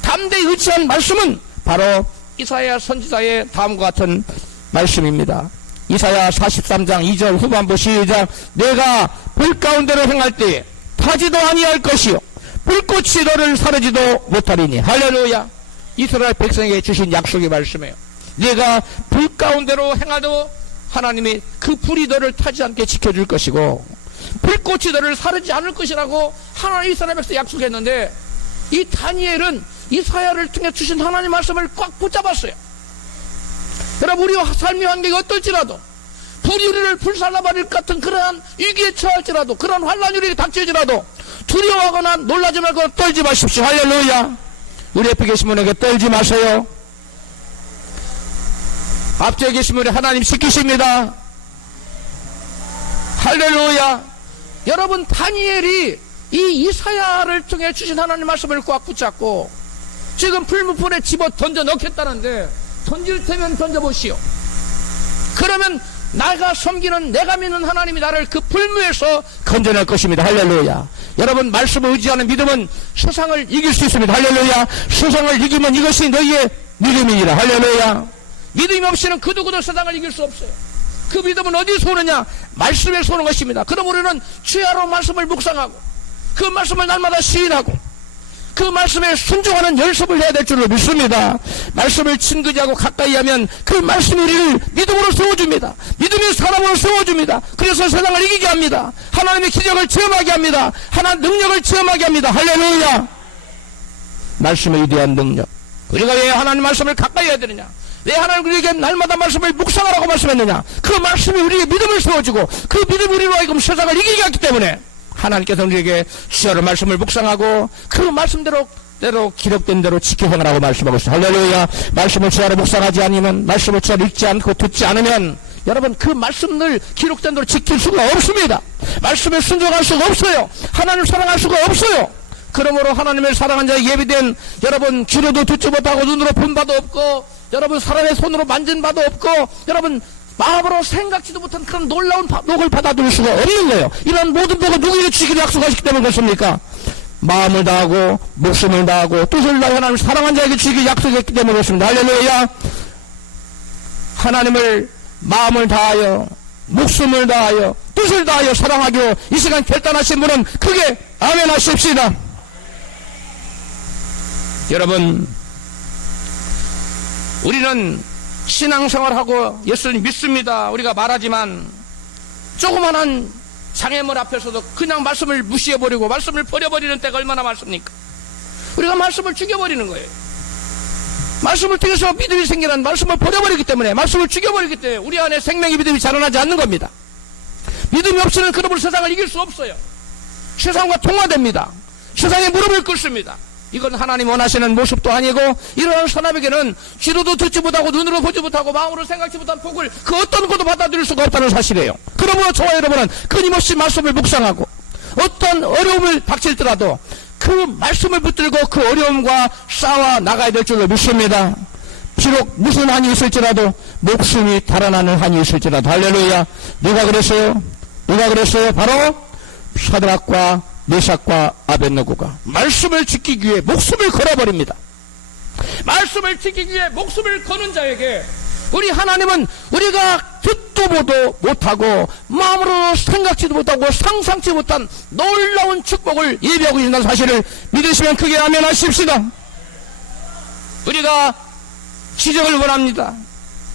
담대히 의지한 말씀은 바로 이사야 선지자의 다음과 같은 말씀입니다. 이사야 43장 2절 후반부 시작. 내가 불 가운데로 행할 때에 타지도 아니할 것이요 불꽃이 너를 사르지도 못하리니. 할렐루야. 이스라엘 백성에게 주신 약속의 말씀이에요. 내가 불 가운데로 행하도 하나님이 그 불이 너를 타지 않게 지켜줄 것이고 불꽃이 너를 사르지 않을 것이라고 하나님 이스라엘 백성에 약속했는데, 이 다니엘은 이사야를 통해 주신 하나님 말씀을 꽉 붙잡았어요. 여러분, 우리 삶의 환경이 어떨지라도, 불이 우리를 불살라버릴 것 같은 그러한 위기에 처할지라도, 그런 환란이 우리에게 닥칠지라도 두려워하거나 놀라지 말고 떨지 마십시오. 할렐루야. 우리 옆에 계신 분에게 떨지 마세요. 앞쪽에 계신 분이 하나님 지키십니다. 할렐루야. 여러분, 다니엘이 이 이사야를 통해 주신 하나님 말씀을 꽉 붙잡고 지금 풀무불에 집어 던져 넣겠다는데, 던질 테면 던져보시오. 그러면 내가 섬기는, 내가 믿는 하나님이 나를 그 불무에서 건져낼 것입니다. 할렐루야. 여러분, 말씀을 의지하는 믿음은 세상을 이길 수 있습니다. 할렐루야. 세상을 이기면 이것이 너희의 믿음이니라. 할렐루야. 믿음이 없이는 그 누구도 세상을 이길 수 없어요. 그 믿음은 어디서 오느냐? 말씀에서 오는 것입니다. 그럼 우리는 주야로 말씀을 묵상하고 그 말씀을 날마다 시인하고 그 말씀에 순종하는 연습을 해야 될 줄로 믿습니다. 말씀을 친근히하고 가까이 하면 그 말씀이 우리를 믿음으로 세워줍니다. 믿음이 사람으로 세워줍니다. 그래서 세상을 이기게 합니다. 하나님의 기적을 체험하게 합니다. 하나님의 능력을 체험하게 합니다. 할렐루야. 말씀에 위대한 능력. 우리가 왜 하나님 말씀을 가까이 해야 되느냐? 왜 하나님 우리에게 날마다 말씀을 묵상하라고 말씀했느냐? 그 말씀이 우리의 믿음을 세워주고 그 믿음이 우리로 하여금 세상을 이기게 하기 때문에 하나님께서 우리에게 주야로 말씀을 묵상하고 그 말씀대로 때로 기록된 대로 지켜 행하라고 말씀하고 있어요. 할렐루야. 말씀을 주야로 묵상하지 않으면, 말씀을 주야로 읽지 않고 듣지 않으면 여러분 그 말씀을 기록된 대로 지킬 수가 없습니다. 말씀에 순종할 수가 없어요. 하나님을 사랑할 수가 없어요. 그러므로 하나님을 사랑한 자에 예비된 여러분 귀로도 듣지 못하고 눈으로 본 바도 없고 여러분 사람의 손으로 만진 바도 없고 여러분 마음으로 생각지도 못한 그런 놀라운 복을 받아들일 수가 없는 거예요. 이런 모든 복을 누구에게 주기로 약속하셨기 때문에 그렇습니까? 마음을 다하고 목숨을 다하고 뜻을 다해 하나님을 사랑한 자에게 주기로 약속했기 때문에 그렇습니다. 할렐루야. 하나님을 마음을 다하여 목숨을 다하여 뜻을 다하여 사랑하기로 이 시간 결단하신 분은 크게 아멘 하십시다. 여러분, 우리는 신앙생활하고 예수님 믿습니다 우리가 말하지만 조그만한 장애물 앞에서도 그냥 말씀을 무시해버리고 말씀을 버려버리는 때가 얼마나 많습니까? 우리가 말씀을 죽여버리는 거예요. 말씀을 통해서 믿음이 생기는 말씀을 버려버리기 때문에, 말씀을 죽여버리기 때문에 우리 안에 생명의 믿음이 자라나지 않는 겁니다. 믿음이 없이는 그놈을 세상을 이길 수 없어요. 세상과 통화됩니다. 세상에 무릎을 꿇습니다. 이건 하나님 원하시는 모습도 아니고, 이러한 사람에게는 귀로도 듣지 못하고 눈으로 보지 못하고 마음으로 생각지 못한 복을 그 어떤 것도 받아들일 수가 없다는 사실이에요. 그러므로 저와 여러분은 끊임없이 말씀을 묵상하고 어떤 어려움을 닥칠더라도 그 말씀을 붙들고 그 어려움과 싸워 나가야 될 줄로 믿습니다. 비록 무슨 한이 있을지라도, 목숨이 달아나는 한이 있을지라도. 할렐루야. 누가 그랬어요? 누가 그랬어요? 바로 사드락과 메삭과 아벳느고가 말씀을 지키기 위해 목숨을 걸어버립니다. 말씀을 지키기 위해 목숨을 거는 자에게 우리 하나님은 우리가 듣도 보도 못하고 마음으로 생각지도 못하고 상상치 못한 놀라운 축복을 예비하고 있는 사실을 믿으시면 크게 아멘 하십시다. 우리가 기적을 원합니다.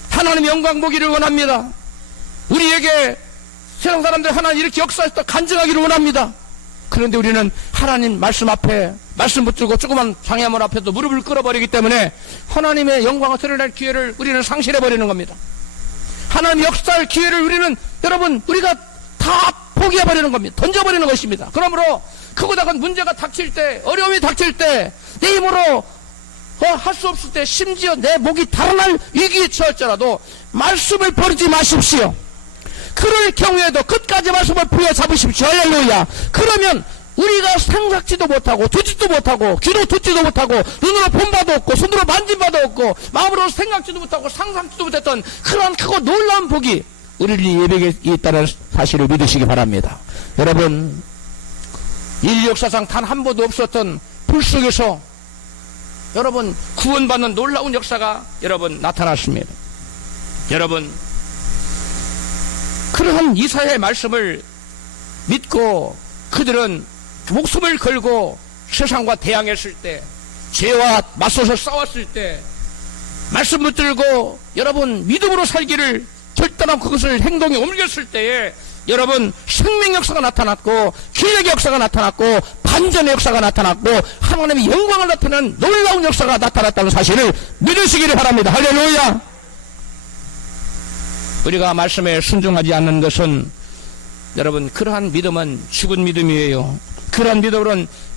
하나님의 영광 보기를 원합니다. 우리에게 세상 사람들 하나님 이렇게 역사했다 간증하기를 원합니다. 그런데 우리는 하나님 말씀 앞에 말씀 붙들고 조그만 장애물 앞에도 무릎을 꿇어버리기 때문에 하나님의 영광을 드러낼 기회를 우리는 상실해버리는 겁니다. 하나님의 역사할 기회를 우리는 여러분 우리가 다 포기해버리는 겁니다. 던져버리는 것입니다. 그러므로 크고 작은 문제가 닥칠 때, 어려움이 닥칠 때, 내 힘으로 할 수 없을 때, 심지어 내 목이 달아날 위기에 처할지라도 말씀을 버리지 마십시오. 그럴 경우에도 끝까지 말씀을 부여잡으십시오. 할렐루야. 그러면 우리가 생각지도 못하고 듣지도 못하고 귀로 듣지도 못하고 눈으로 본 바도 없고 손으로 만진 바도 없고 마음으로 생각지도 못하고 상상지도 못했던 그러한 크고 놀라운 복이 우리 예배에 있다는 사실을 믿으시기 바랍니다. 여러분, 인류 역사상 단 한 번도 없었던 불 속에서 여러분 구원받는 놀라운 역사가 여러분 나타났습니다. 여러분, 그러한 이사야의 말씀을 믿고 그들은 목숨을 걸고 세상과 대항했을 때, 죄와 맞서서 싸웠을 때 말씀 붙들고 여러분 믿음으로 살기를 결단하고 그것을 행동에 옮겼을 때에 여러분 생명 역사가 나타났고 기적의 역사가 나타났고 반전의 역사가 나타났고 하나님의 영광을 나타내는 놀라운 역사가 나타났다는 사실을 믿으시기를 바랍니다. 할렐루야. 우리가 말씀에 순종하지 않는 것은 여러분 그러한 믿음은 죽은 믿음이에요. 그러한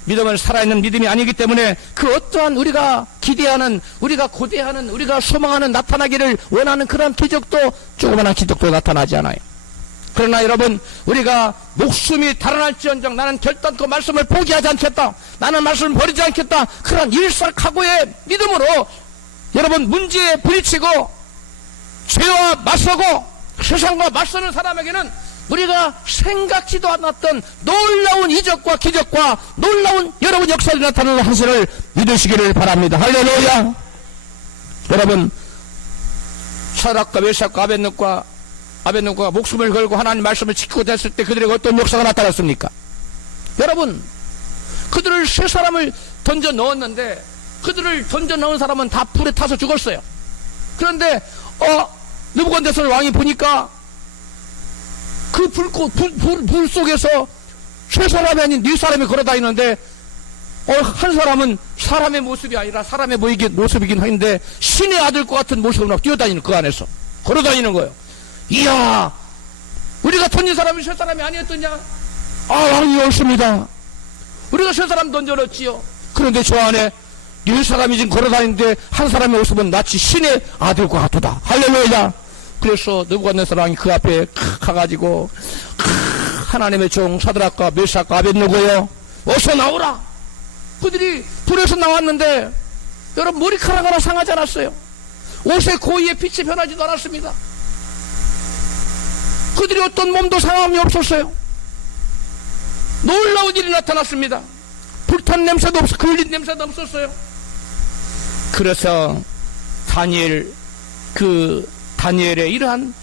믿음은 살아있는 믿음이 아니기 때문에 그 어떠한 우리가 기대하는, 우리가 고대하는, 우리가 소망하는 나타나기를 원하는 그러한 기적도, 조그마한 기적도 나타나지 않아요. 그러나 여러분, 우리가 목숨이 달아날지언정 나는 결단코 말씀을 포기하지 않겠다, 나는 말씀을 버리지 않겠다, 그런 일사각오의 믿음으로 여러분 문제에 부딪히고 죄와 맞서고 세상과 맞서는 사람에게는 우리가 생각지도 않았던 놀라운 이적과 기적과 놀라운 여러분 역사를 나타내는 사실을 믿으시기를 바랍니다. 할렐루야. 여러분, 사드락과 메삭과 아벳느고가 목숨을 걸고 하나님 말씀을 지키고 됐을 때 그들에게 어떤 역사가 나타났습니까? 여러분, 그들을 세 사람을 던져 넣었는데 그들을 던져 넣은 사람은 다 불에 타서 죽었어요. 그런데 느부갓네살 왕이 보니까 그 불 속에서 세 사람이 아닌 네 사람이 걸어다니는데 한 사람은 사람의 모습이 아니라 사람의 모습이긴 한데 신의 아들과 같은 모습으로 뛰어다니는, 그 안에서 걸어다니는 거예요. 이야, 우리가 던진 사람이 세 사람이 아니었더냐? 왕이 옳습니다. 우리가 세 사람 던져놨지요. 그런데 저 안에 열 사람이 지금 걸어다니는데 한 사람이 없으면 마치 신의 아들과 같도다. 할렐루야. 그래서 느부갓네살왕이 그 앞에 가가지고 하나님의 종 사드락과 메삭과 아벳느고요, 어서 나오라. 그들이 불에서 나왔는데 여러분 머리카락 하나 상하지 않았어요. 옷의 고이의 빛이 변하지도 않았습니다. 그들이 어떤 몸도 상함이 없었어요. 놀라운 일이 나타났습니다. 불탄 냄새도 없어, 걸린 냄새도 없었어요. 그래서 다니엘의 이러한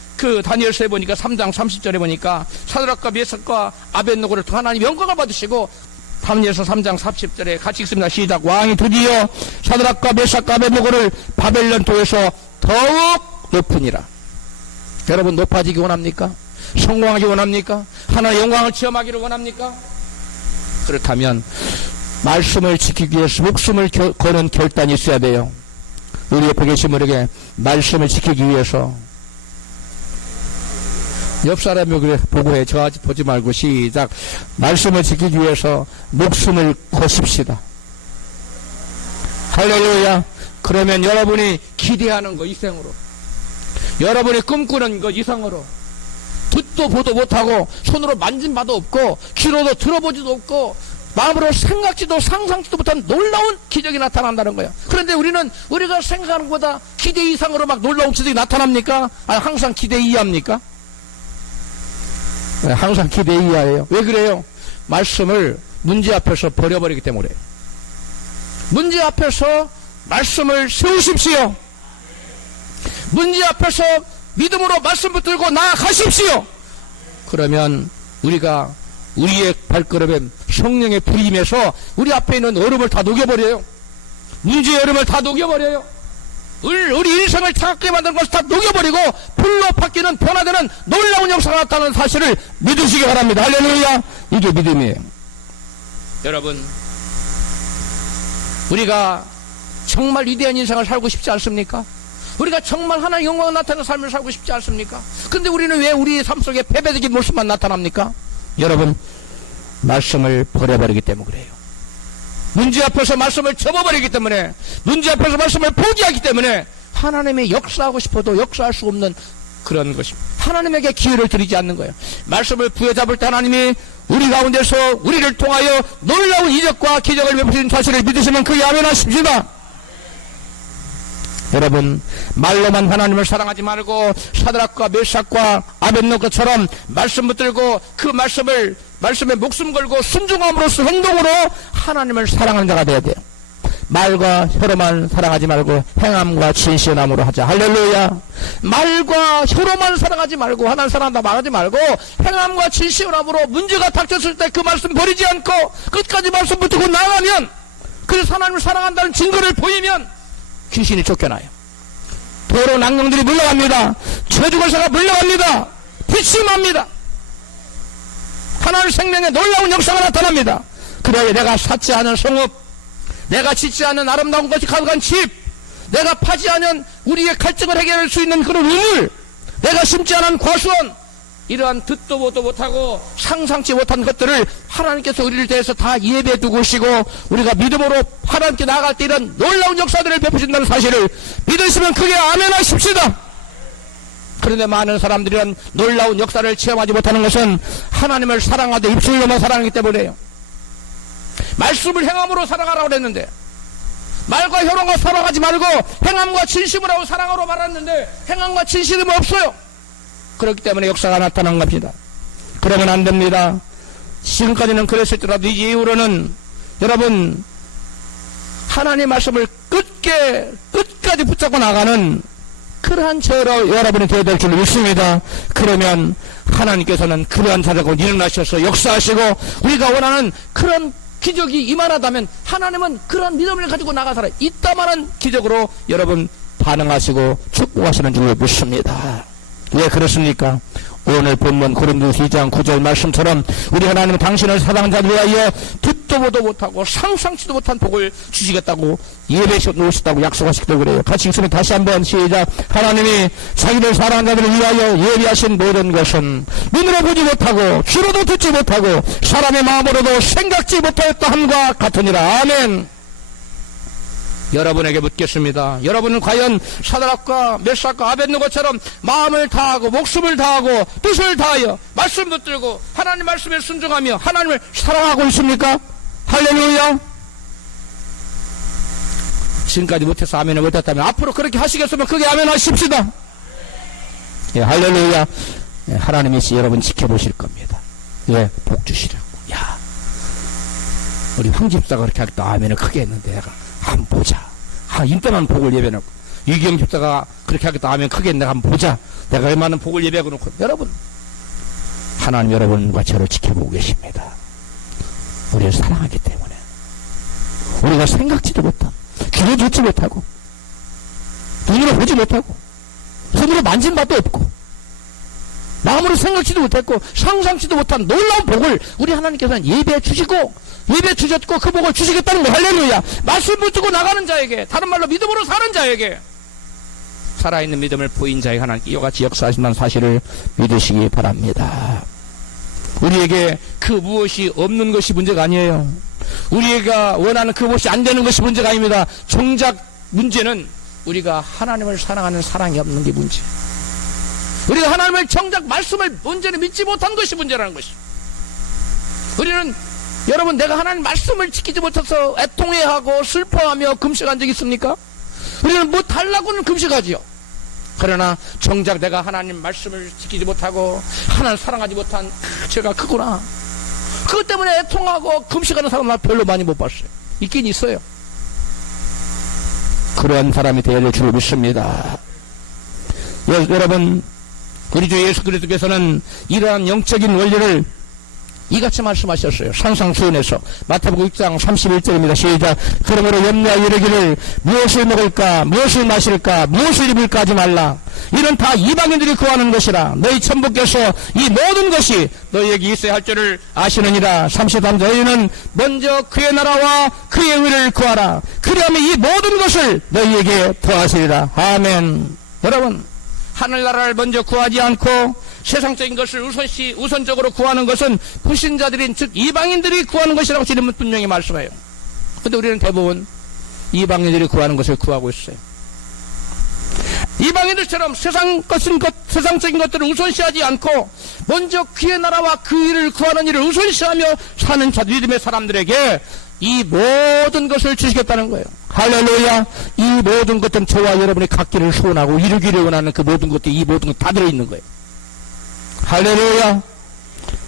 다니엘서에 보니까 3장 30절에 보니까 사드락과 메삭과 아벳느고를 통해 하나님 영광을 받으시고, 다니엘서 3장 40절에 같이 읽습니다. 시작. 왕이 드디어 사드락과 메삭과 아벳느고를 바벨론 도에서 더욱 높으니라. 여러분 높아지기 원합니까? 성공하기 원합니까? 하나의 영광을 체험하기를 원합니까? 그렇다면 말씀을 지키기 위해서 목숨을 거는 결단이 있어야 돼요. 우리 옆에 계신 분에게 말씀을 지키기 위해서, 옆 사람이 그래 보고해. 저 아직 보지 말고 시작. 말씀을 지키기 위해서 목숨을 거십시다. 할렐루야. 그러면 여러분이 기대하는 거 이상으로, 여러분이 꿈꾸는 것 이상으로, 듣도 보도 못하고 손으로 만진 바도 없고 귀로도 들어보지도 없고 마음으로 생각지도 상상지도 못한 놀라운 기적이 나타난다는 거야. 그런데 우리가 생각하는 것보다 기대 이상으로 막 놀라운 기적이 나타납니까? 아니, 항상 기대 이하입니까? 네, 항상 기대 이하예요. 왜 그래요? 말씀을 문제 앞에서 버려버리기 때문에. 문제 앞에서 말씀을 세우십시오. 문제 앞에서 믿음으로 말씀 붙들고 나아가십시오. 그러면 우리의 발걸음에 성령의 불이 임해서 우리 앞에 있는 얼음을 다 녹여버려요. 문제의 얼음을 다 녹여버려요. 우리 인생을 차갑게 만드는 것을 다 녹여버리고 불로 바뀌는 변화되는 놀라운 역사가 나타나는 사실을 믿으시기 바랍니다. 할렐루야. 이게 믿음이에요. 여러분, 우리가 정말 위대한 인생을 살고 싶지 않습니까? 우리가 정말 하나님의 영광을 나타내는 삶을 살고 싶지 않습니까? 근데 우리는 왜 우리의 삶 속에 패배적인 모습만 나타납니까? 여러분, 말씀을 버려버리기 때문에 그래요. 문제 앞에서 말씀을 접어버리기 때문에, 문제 앞에서 말씀을 포기하기 때문에 하나님의 역사하고 싶어도 역사할 수 없는 그런 것입니다. 하나님에게 기회를 드리지 않는 거예요. 말씀을 부여잡을 때 하나님이 우리 가운데서 우리를 통하여 놀라운 이적과 기적을 베푸신 사실을 믿으시면 그게 아멘 하십시다. 여러분, 말로만 하나님을 사랑하지 말고 사드락과 메삭과 아벳느고처럼 말씀 붙들고 그 말씀에 목숨 걸고 순종함으로써 행동으로 하나님을 사랑하는 자가 되어야 돼요. 말과 혀로만 사랑하지 말고 행함과 진실함으로 하자. 할렐루야. 말과 혀로만 사랑하지 말고, 하나님 사랑한다 말하지 말고 행함과 진실함으로 문제가 닥쳤을 때 그 말씀 버리지 않고 끝까지 말씀 붙들고 나가면, 그래서 하나님을 사랑한다는 증거를 보이면 귀신이 쫓겨나요. 더러운 악령들이 물러갑니다. 저주걸사가 물러갑니다. 빛이 납니다. 하나님 생명의 놀라운 역사가 나타납니다. 그래야 내가 쌓지 않은 성읍, 내가 짓지 않은 아름다운 것이 가득한 집, 내가 파지 않은 우리의 갈증을 해결할 수 있는 그런 우물, 내가 심지 않은 과수원, 이러한 듣도 보도 못하고 상상치 못한 것들을 하나님께서 우리를 대해서 다 예배해 두고 오시고, 우리가 믿음으로 하나님께 나아갈 때 이런 놀라운 역사들을 베푸신다는 사실을 믿으시면 크게 아멘 하십시다. 그런데 많은 사람들이 이런 놀라운 역사를 체험하지 못하는 것은 하나님을 사랑하되 입술로만 사랑하기 때문에요. 말씀을 행함으로 사랑하라고 그랬는데, 말과 혀로만 사랑하지 말고 행함과 진심으로 하고 사랑하러 말았는데 행함과 진심은 없어요. 그렇기 때문에 역사가 나타난 겁니다. 그러면 안 됩니다. 지금까지는 그랬을지라도 이제 이후로는 여러분, 하나님의 말씀을 끝까지 붙잡고 나가는 그러한 저로 여러분이 되어야 될 줄 믿습니다. 그러면 하나님께서는 그러한 자라고 일어나셔서 역사하시고, 우리가 원하는 그런 기적이 이만하다면 하나님은 그런 믿음을 가지고 나가서라 이따만한 기적으로 여러분 반응하시고 축복하시는 줄 믿습니다. 왜 그렇습니까? 오늘 본문 고린도서 2장 9절 말씀처럼 우리 하나님은 당신을 사랑하는 자들 위하여 듣도 보도 못하고 상상치도 못한 복을 주시겠다고 예배해 놓으셨다고 약속하시기도 그래요. 같이 읽습니다. 다시 한번 시작. 하나님이 자기를 사랑하는 자들을 위하여 예비하신 모든 것은 눈으로 보지 못하고 귀로도 듣지 못하고 사람의 마음으로도 생각지 못하였다 함과 같으니라. 아멘. 여러분에게 묻겠습니다. 여러분은 과연 사드락과 메삭과 아벳느고처럼 마음을 다하고 목숨을 다하고 뜻을 다하여 말씀 붙들고 하나님 말씀에 순종하며 하나님을 사랑하고 있습니까? 할렐루야. 지금까지 못해서 아멘을 못했다면 앞으로 그렇게 하시겠으면 그게 아멘 하십시다. 예, 할렐루야. 예, 하나님이 여러분 지켜보실 겁니다. 예, 복 주시라고. 야, 우리 황 집사가 그렇게 하겠다 아멘을 크게 했는데 내가 한번 보자. 인때만 복을 예배해놓고 유경 집사가 그렇게 하겠다 아멘 크게 했는데 한번 보자. 내가 얼마나 복을 예배해놓고. 여러분, 하나님 여러분과 저를 지켜보고 계십니다. 우리를 사랑하기 때문에 우리가 생각지도 못한, 귀로 듣지 못하고 눈으로 보지 못하고 손으로 만진 바도 없고 마음으로 생각지도 못했고 상상치도 못한 놀라운 복을 우리 하나님께서는 예배해 주시고 예배 주셨고 그 복을 주시겠다는 거. 할렐루야. 말씀 붙들고 나가는 자에게, 다른 말로 믿음으로 사는 자에게, 살아있는 믿음을 보인 자에게 하나님께 이와 같이 역사하신다는 사실을 믿으시기 바랍니다. 우리에게 그 무엇이 없는 것이 문제가 아니에요. 우리가 원하는 그 무엇이 안 되는 것이 문제가 아닙니다. 정작 문제는 우리가 하나님을 사랑하는 사랑이 없는 게 문제. 우리가 하나님을 정작 말씀을 온전히 믿지 못한 것이 문제라는 것이. 우리는 여러분, 내가 하나님 말씀을 지키지 못해서 애통해하고 슬퍼하며 금식한 적 있습니까? 우리는 뭐 달라고는 금식하지요. 그러나 정작 내가 하나님 말씀을 지키지 못하고 하나님을 사랑하지 못한 죄가 크구나, 그것 때문에 애통하고 금식하는 사람 나 별로 많이 못 봤어요. 있긴 있어요. 그러한 사람이 되어야 될 줄 믿습니다. 여러분, 우리 주 예수 그리스도께서는 이러한 영적인 원리를 이같이 말씀하셨어요. 산상수훈에서 마태복음 6장 31절입니다. 시작. 그러므로 염려하여 이르기를 무엇을 먹을까, 무엇을 마실까, 무엇을 입을까 하지 말라. 이는 다 이방인들이 구하는 것이라. 너희 천부께서 이 모든 것이 너희에게 있어야 할 줄을 아시느니라. 33절. 너희는 먼저 그의 나라와 그의 의를 구하라. 그리하면 이 모든 것을 너희에게 더하시리라. 아멘. 여러분, 하늘나라를 먼저 구하지 않고 세상적인 것을 우선적으로 구하는 것은 불신자들인, 즉 이방인들이 구하는 것이라고 주님은 분명히 말씀해요. 그런데 우리는 대부분 이방인들이 구하는 것을 구하고 있어요. 이방인들처럼 세상적인 것들을 우선시하지 않고 먼저 그의 나라와 그 일을 구하는 일을 우선시하며 사는 믿음의 사람들에게 이 모든 것을 주시겠다는 거예요. 할렐루야. 이 모든 것들은 저와 여러분이 갖기를 소원하고 이루기를 원하는 그 모든 것들이, 이 모든 것 다 들어있는 거예요. 할렐루야.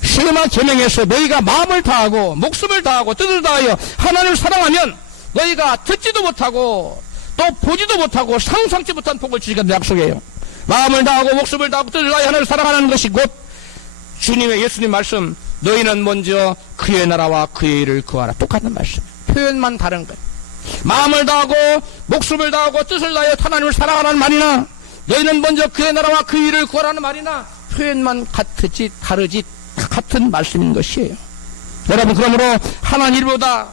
시그마 계명에서 너희가 마음을 다하고 목숨을 다하고 뜻을 다하여 하나님을 사랑하면 너희가 듣지도 못하고 또 보지도 못하고 상상치 못한 복을 주시겠다는 약속이에요. 마음을 다하고 목숨을 다하고 뜻을 다하여 하나님을 사랑하는 것이 곧 주님의, 예수님 말씀, 너희는 먼저 그의 나라와 그의 일을 구하라. 똑같은 말씀, 표현만 다른 거예요. 마음을 다하고 목숨을 다하고 뜻을 다하여 하나님을 사랑하라는 말이나 너희는 먼저 그의 나라와 그의 일을 구하라는 말이나 표현만 같지 다르지 같은 말씀인 것이에요. 여러분, 그러므로 하나님보다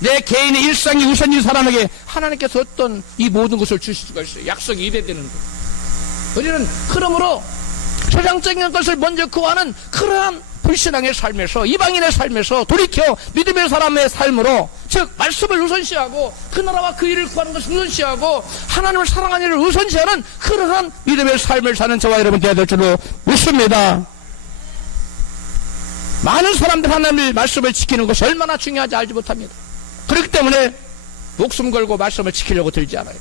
내 개인의 일상이 우선인 사람에게 하나님께서 어떤 이 모든 것을 주실 수가 있어요. 약속이 이래되는 거예요. 우리는 그러므로 세상적인 것을 먼저 구하는 그러한 불신앙의 삶에서, 이방인의 삶에서 돌이켜 믿음의 사람의 삶으로, 즉 말씀을 우선시하고 그 나라와 그 일을 구하는 것을 우선시하고 하나님을 사랑하는 일을 우선시하는 그러한 믿음의 삶을 사는 저와 여러분 되어야 될 줄로 믿습니다. 많은 사람들 하나님의 말씀을 지키는 것이 얼마나 중요한지 알지 못합니다. 그렇기 때문에 목숨 걸고 말씀을 지키려고 들지 않아요.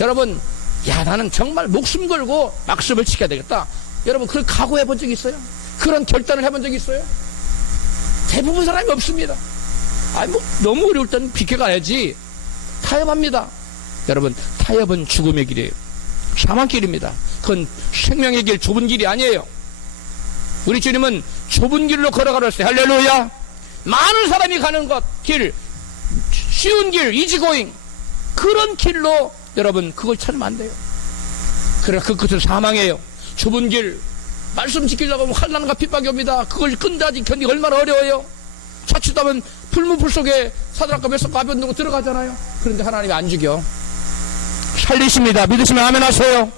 여러분, 야, 나는 정말 목숨 걸고 말씀을 지켜야 되겠다. 여러분, 그런 각오해 본 적 있어요? 그런 결단을 해본 적 있어요? 대부분 사람이 없습니다. 너무 어려울 땐 비켜가야지. 타협합니다. 여러분, 타협은 죽음의 길이에요. 사망길입니다. 그건 생명의 길, 좁은 길이 아니에요. 우리 주님은 좁은 길로 걸어가라 했어요. 할렐루야. 많은 사람이 가는 길, 쉬운 길, 이지고잉, 그런 길로 여러분 그걸 찾으면 안 돼요. 그래, 그 끝은 사망이에요. 좁은 길, 말씀 지키려고 하면 환난과 핍박이 옵니다. 그걸 끈다지 견디기 얼마나 어려워요. 자칫하면 불문불 속에 사드락과 메삭과 아벳느고 들어가잖아요. 그런데 하나님이 안 죽여, 살리십니다. 믿으시면 아멘 하세요.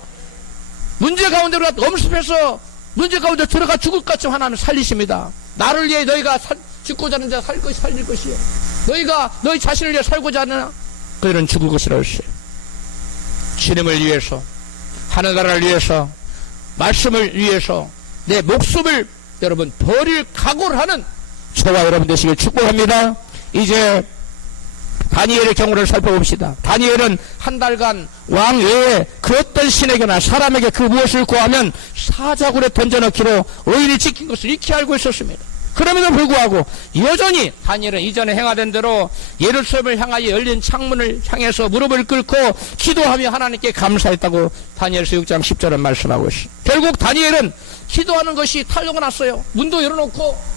문제 가운데 우리가 엄습해서 문제 가운데 들어가 죽을 것 같지만 하나님 살리십니다. 나를 위해 너희가 죽고자 하는 자 살릴 것이요, 너희가 너희 자신을 위해 살고자 하느냐 그들은 죽을 것이라고 했어요. 주님을 위해서, 하늘나라를 위해서, 말씀을 위해서 내 목숨을 여러분 버릴 각오를 하는 저와 여러분 되시길 축복합니다. 이제 다니엘의 경우를 살펴봅시다. 다니엘은 한 달간 왕 외에 그 어떤 신에게나 사람에게 그 무엇을 구하면 사자굴에 던져넣기로 의인이 지킨 것을 익히 알고 있었습니다. 그럼에도 불구하고 여전히 다니엘은 이전에 행하던 대로 예루살렘을 향하여 열린 창문을 향해서 무릎을 꿇고 기도하며 하나님께 감사했다고 다니엘서 6장 10절은 말씀하고 있습니다. 결국 다니엘은 기도하는 것이 탄로가 났어요. 문도 열어놓고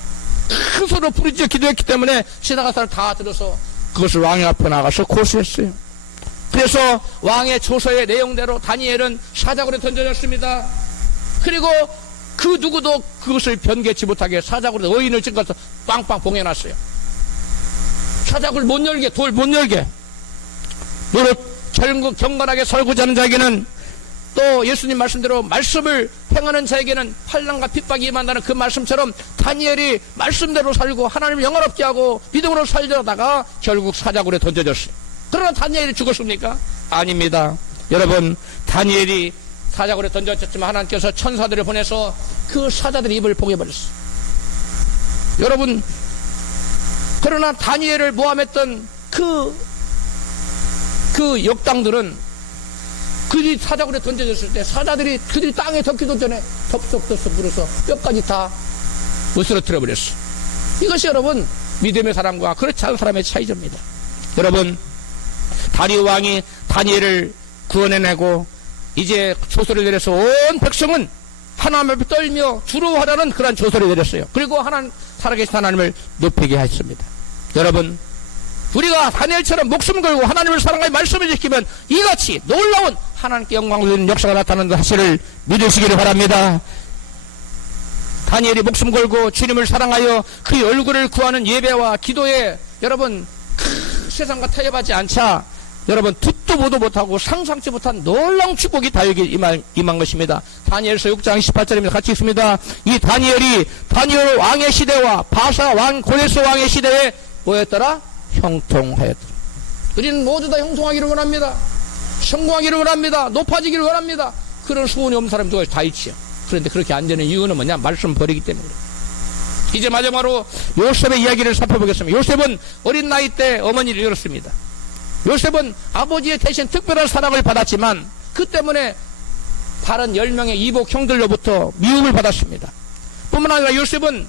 큰 소리로 부르짖어 기도했기 때문에 지나간 사람 다 들어서 그것을 왕의 앞에 나가서 고소했어요. 그래서 왕의 조서의 내용대로 다니엘은 사자굴에 던져졌습니다. 그리고 그 누구도 그것을 변개치 못하게 사자굴에 의인을 찍어서 빵빵 봉해놨어요. 사자굴 못 열게, 돌 못 열게. 무릇 경건하게 설거지하는 자에게는 또 예수님 말씀대로 말씀을 행하는 자에게는 환난과 핍박이 임한다는 그 말씀처럼 다니엘이 말씀대로 살고 하나님을 영원롭게 하고 믿음으로 살려다가 결국 사자굴에 던져졌어요. 그러나 다니엘이 죽었습니까? 아닙니다. 여러분, 다니엘이 사자굴에 던져졌지만 하나님께서 천사들을 보내서 그 사자들의 입을 봉해버렸어요. 여러분, 그러나 다니엘을 모함했던 그 역당들은 그들이 사자굴에 던져졌을 때 그들이 땅에 덮기도 전에 덥석덥석 물어서 뼈까지 다 으스러뜨려 버렸어요. 이것이 여러분 믿음의 사람과 그렇지 않은 사람의 차이점입니다. 여러분, 다리오 왕이 다니엘을 구원해내고 이제 조서를 내려서 온 백성은 하나님 앞에 떨며 두려워하라는 그런 조서를 내렸어요. 그리고 살아계신 하나님을 높이게 했습니다. 여러분, 우리가 다니엘처럼 목숨 걸고 하나님을 사랑하여 말씀을 지키면 이같이 놀라운 하나님께 영광 돌리는 역사가 나타나는 사실을 믿으시기를 바랍니다. 다니엘이 목숨 걸고 주님을 사랑하여 그의 얼굴을 구하는 예배와 기도에 여러분 세상과 타협하지 않자 여러분 듣도 보도 못하고 상상치 못한 놀라운 축복이 다에게 임한 것입니다. 다니엘서 6장 18절입니다. 같이 읽습니다. 이 다니엘 왕의 시대와 바사 왕 고레스 왕의 시대에 뭐였더라? 형통하였더라. 우리는 모두 다 형통하기를 원합니다. 성공하기를 원합니다. 높아지기를 원합니다. 그런 소원이 없는 사람이 다 있지요. 그런데 그렇게 안 되는 이유는 뭐냐? 말씀 버리기 때문에. 이제 마지막으로 요셉의 이야기를 살펴보겠습니다. 요셉은 어린 나이 때 어머니를 잃었습니다. 요셉은 아버지의 대신 특별한 사랑을 받았지만 그 때문에 다른 10명의 이복 형들로부터 미움을 받았습니다. 뿐만 아니라 요셉은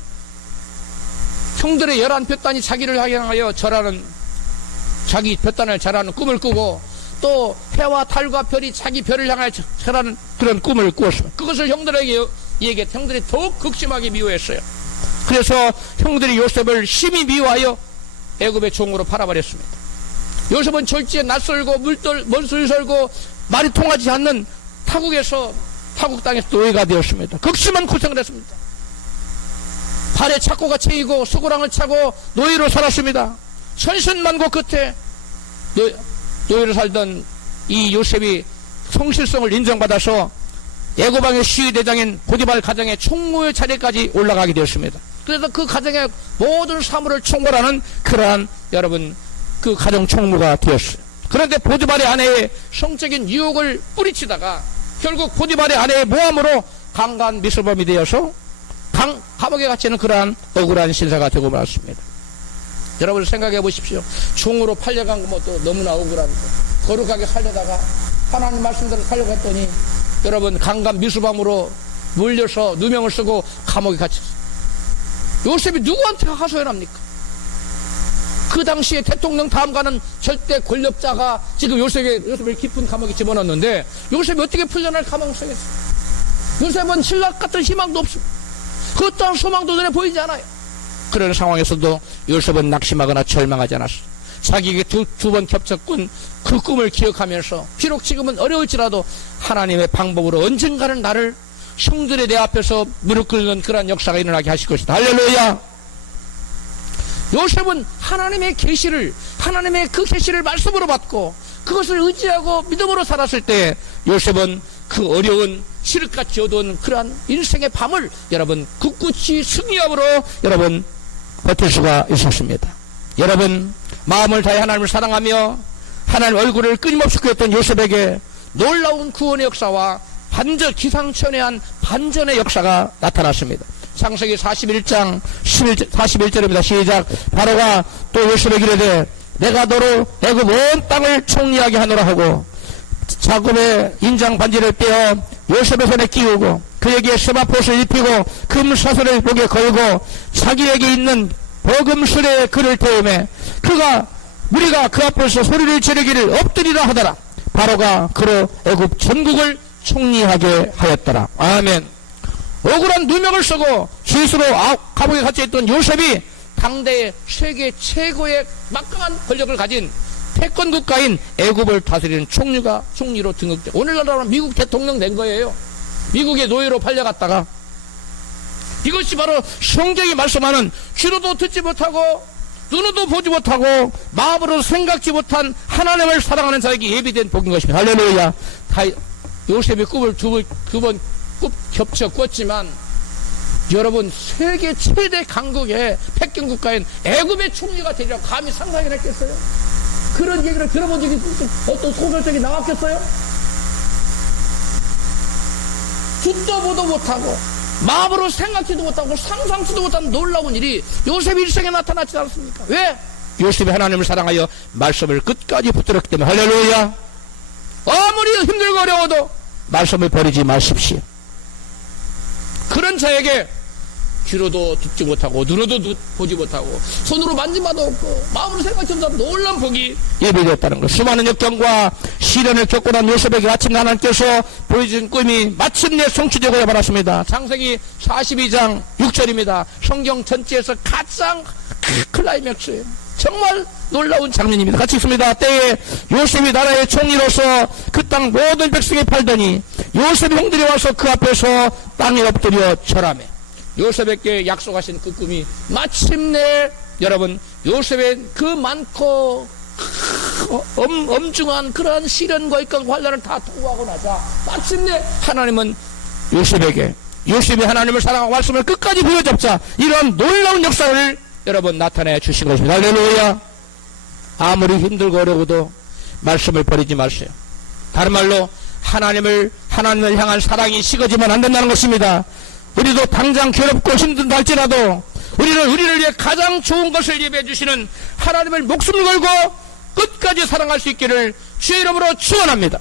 형들의 11볕단이 자기를 향하여 자기 볕단을 절하는 꿈을 꾸고 또 해와 달과 별이 자기 별을 향하여 절하는 그런 꿈을 꾸었습니다. 그것을 형들에게 얘기해 형들이 더욱 극심하게 미워했어요. 그래서 형들이 요셉을 심히 미워하여 애굽의 종으로 팔아버렸습니다. 요셉은 절지에 낯설고 멀리 설고 말이 통하지 않는 타국 땅에서 노예가 되었습니다. 극심한 고생을 했습니다. 발에 착고가 채이고 수고랑을 차고 노예로 살았습니다. 천신만고 끝에 노예로 살던 이 요셉이 성실성을 인정받아서 애고방의 시위대장인 보디발 가정의 총무의 자리까지 올라가게 되었습니다. 그래서 그 가정의 모든 사물을 총괄하는 그러한 여러분 그 가정 총무가 되었어요. 그런데 보디발의 아내의 성적인 유혹을 뿌리치다가 결국 보디발의 아내의 모함으로 강간 미술범이 되어서 감옥에 갇히는 그러한 억울한 신사가 되고 말았습니다. 여러분 생각해 보십시오. 종으로 팔려간 것도 너무나 억울한 거. 거룩하게 살려다가 하나님 말씀대로 살려갔더니 여러분 강간 미수범으로 물려서 누명을 쓰고 감옥에 갇혔어요. 요셉이 누구한테 하소연합니까? 그 당시에 대통령 다음가는 절대 권력자가 지금 요셉을 깊은 감옥에 집어넣었는데 요셉이 어떻게 풀려날 가망 속겠어요? 요셉은 신락 같은 희망도 없습니다. 그 어떠한 소망도 눈에 보이지 않아요. 그런 상황에서도 요셉은 낙심하거나 절망하지 않았어요. 자기에게 두 번 겹쳤군 그 꿈을 기억하면서 비록 지금은 어려울지라도 하나님의 방법으로 언젠가는 나를 형들의 내 앞에서 무릎 꿇는 그런 역사가 일어나게 하실 것이다. 할렐루야. 요셉은 하나님의 계시를 하나님의 그 계시를 말씀으로 받고 그것을 의지하고 믿음으로 살았을 때 요셉은 그 어려운 칠흑같이 어두운 그러한 인생의 밤을 여러분 굳굳이 승리함으로 여러분 버틸 수가 있었습니다. 여러분 마음을 다해 하나님을 사랑하며 하나님 얼굴을 끊임없이 그렸던 요셉에게 놀라운 구원의 역사와 반전, 기상천외한 반전의 역사가 나타났습니다. 창세기 41장 41절입니다. 시작. 바로가 또 요셉에게 이르되 내가 너로 애굽 온 땅을 총리하게 하노라 하고 자곱의 인장 반지를 떼어 요셉의 손에 끼우고 그에게 세마포옷을 입히고 금사슬을 목에 걸고 자기에게 있는 버금술에 그를 태우매 그가 우리가 그 앞에서 소리를 지르기를 엎드리라 하더라. 바로가 그로 애굽 전국을 총리하게 하였더라. 아멘. 억울한 누명을 쓰고 죄수로 감옥에 갇혀있던 요셉이 당대의 세계 최고의 막강한 권력을 가진 패권 국가인 애굽을 다스리는 총리로 등극돼 오늘날은 미국 대통령 된 거예요. 미국의 노예로 팔려갔다가 이것이 바로 성경이 말씀하는 귀로도 듣지 못하고 눈으로 보지 못하고 마음으로 생각지 못한 하나님을 사랑하는 자에게 예비된 복인 것입니다. 할렐루야. 요셉이 꿈을 두 번 겹쳐 꿨지만 여러분 세계 최대 강국의 패권 국가인 애굽의 총리가 되리라고 감히 상상을 했겠어요? 그런 얘기를 들어본 적이 어떤 소설책이 나왔겠어요? 듣도 보도 못하고 마음으로 생각지도 못하고 상상치도 못한 놀라운 일이 요셉의 일생에 나타나지 않았습니까? 왜? 요셉이 하나님을 사랑하여 말씀을 끝까지 붙들었기 때문에. 할렐루야. 아무리 힘들고 어려워도 말씀을 버리지 마십시오. 그런 자에게 귀로도 듣지 못하고 눈으로도 보지 못하고 손으로 만지마도 없고 마음으로 생각지 못한 놀라운 복이 예비되었다는 것. 수많은 역경과 시련을 겪고 난 요셉에게 아침 하나님께서 보여준 꿈이 마침내 성취되고야 말았습니다. 창세기 42장 6절입니다. 성경 전체에서 가장 클라이맥스예요. 정말 놀라운 장면입니다. 같이 읽습니다. 때에 요셉이 나라의 총리로서 그 땅 모든 백성에 팔더니 요셉 형들이 와서 그 앞에서 땅에 엎드려 절하며 요셉에게 약속하신 그 꿈이 마침내 여러분 요셉의 그 많고 엄중한 그러한 시련과 이과 환난을 다 통과하고 나자 마침내 하나님은 요셉이 하나님을 사랑하고 말씀을 끝까지 보여잡자 이런 놀라운 역사를 여러분 나타내 주신 것입니다. 할렐루야. 아무리 힘들고 어려워도 말씀을 버리지 마세요. 다른 말로 하나님을 향한 사랑이 식어지면 안 된다는 것입니다. 우리도 당장 괴롭고 힘든다 할지라도 우리를 위해 가장 좋은 것을 예배해 주시는 하나님을 목숨을 걸고 끝까지 사랑할 수 있기를 주의 이름으로 축원합니다.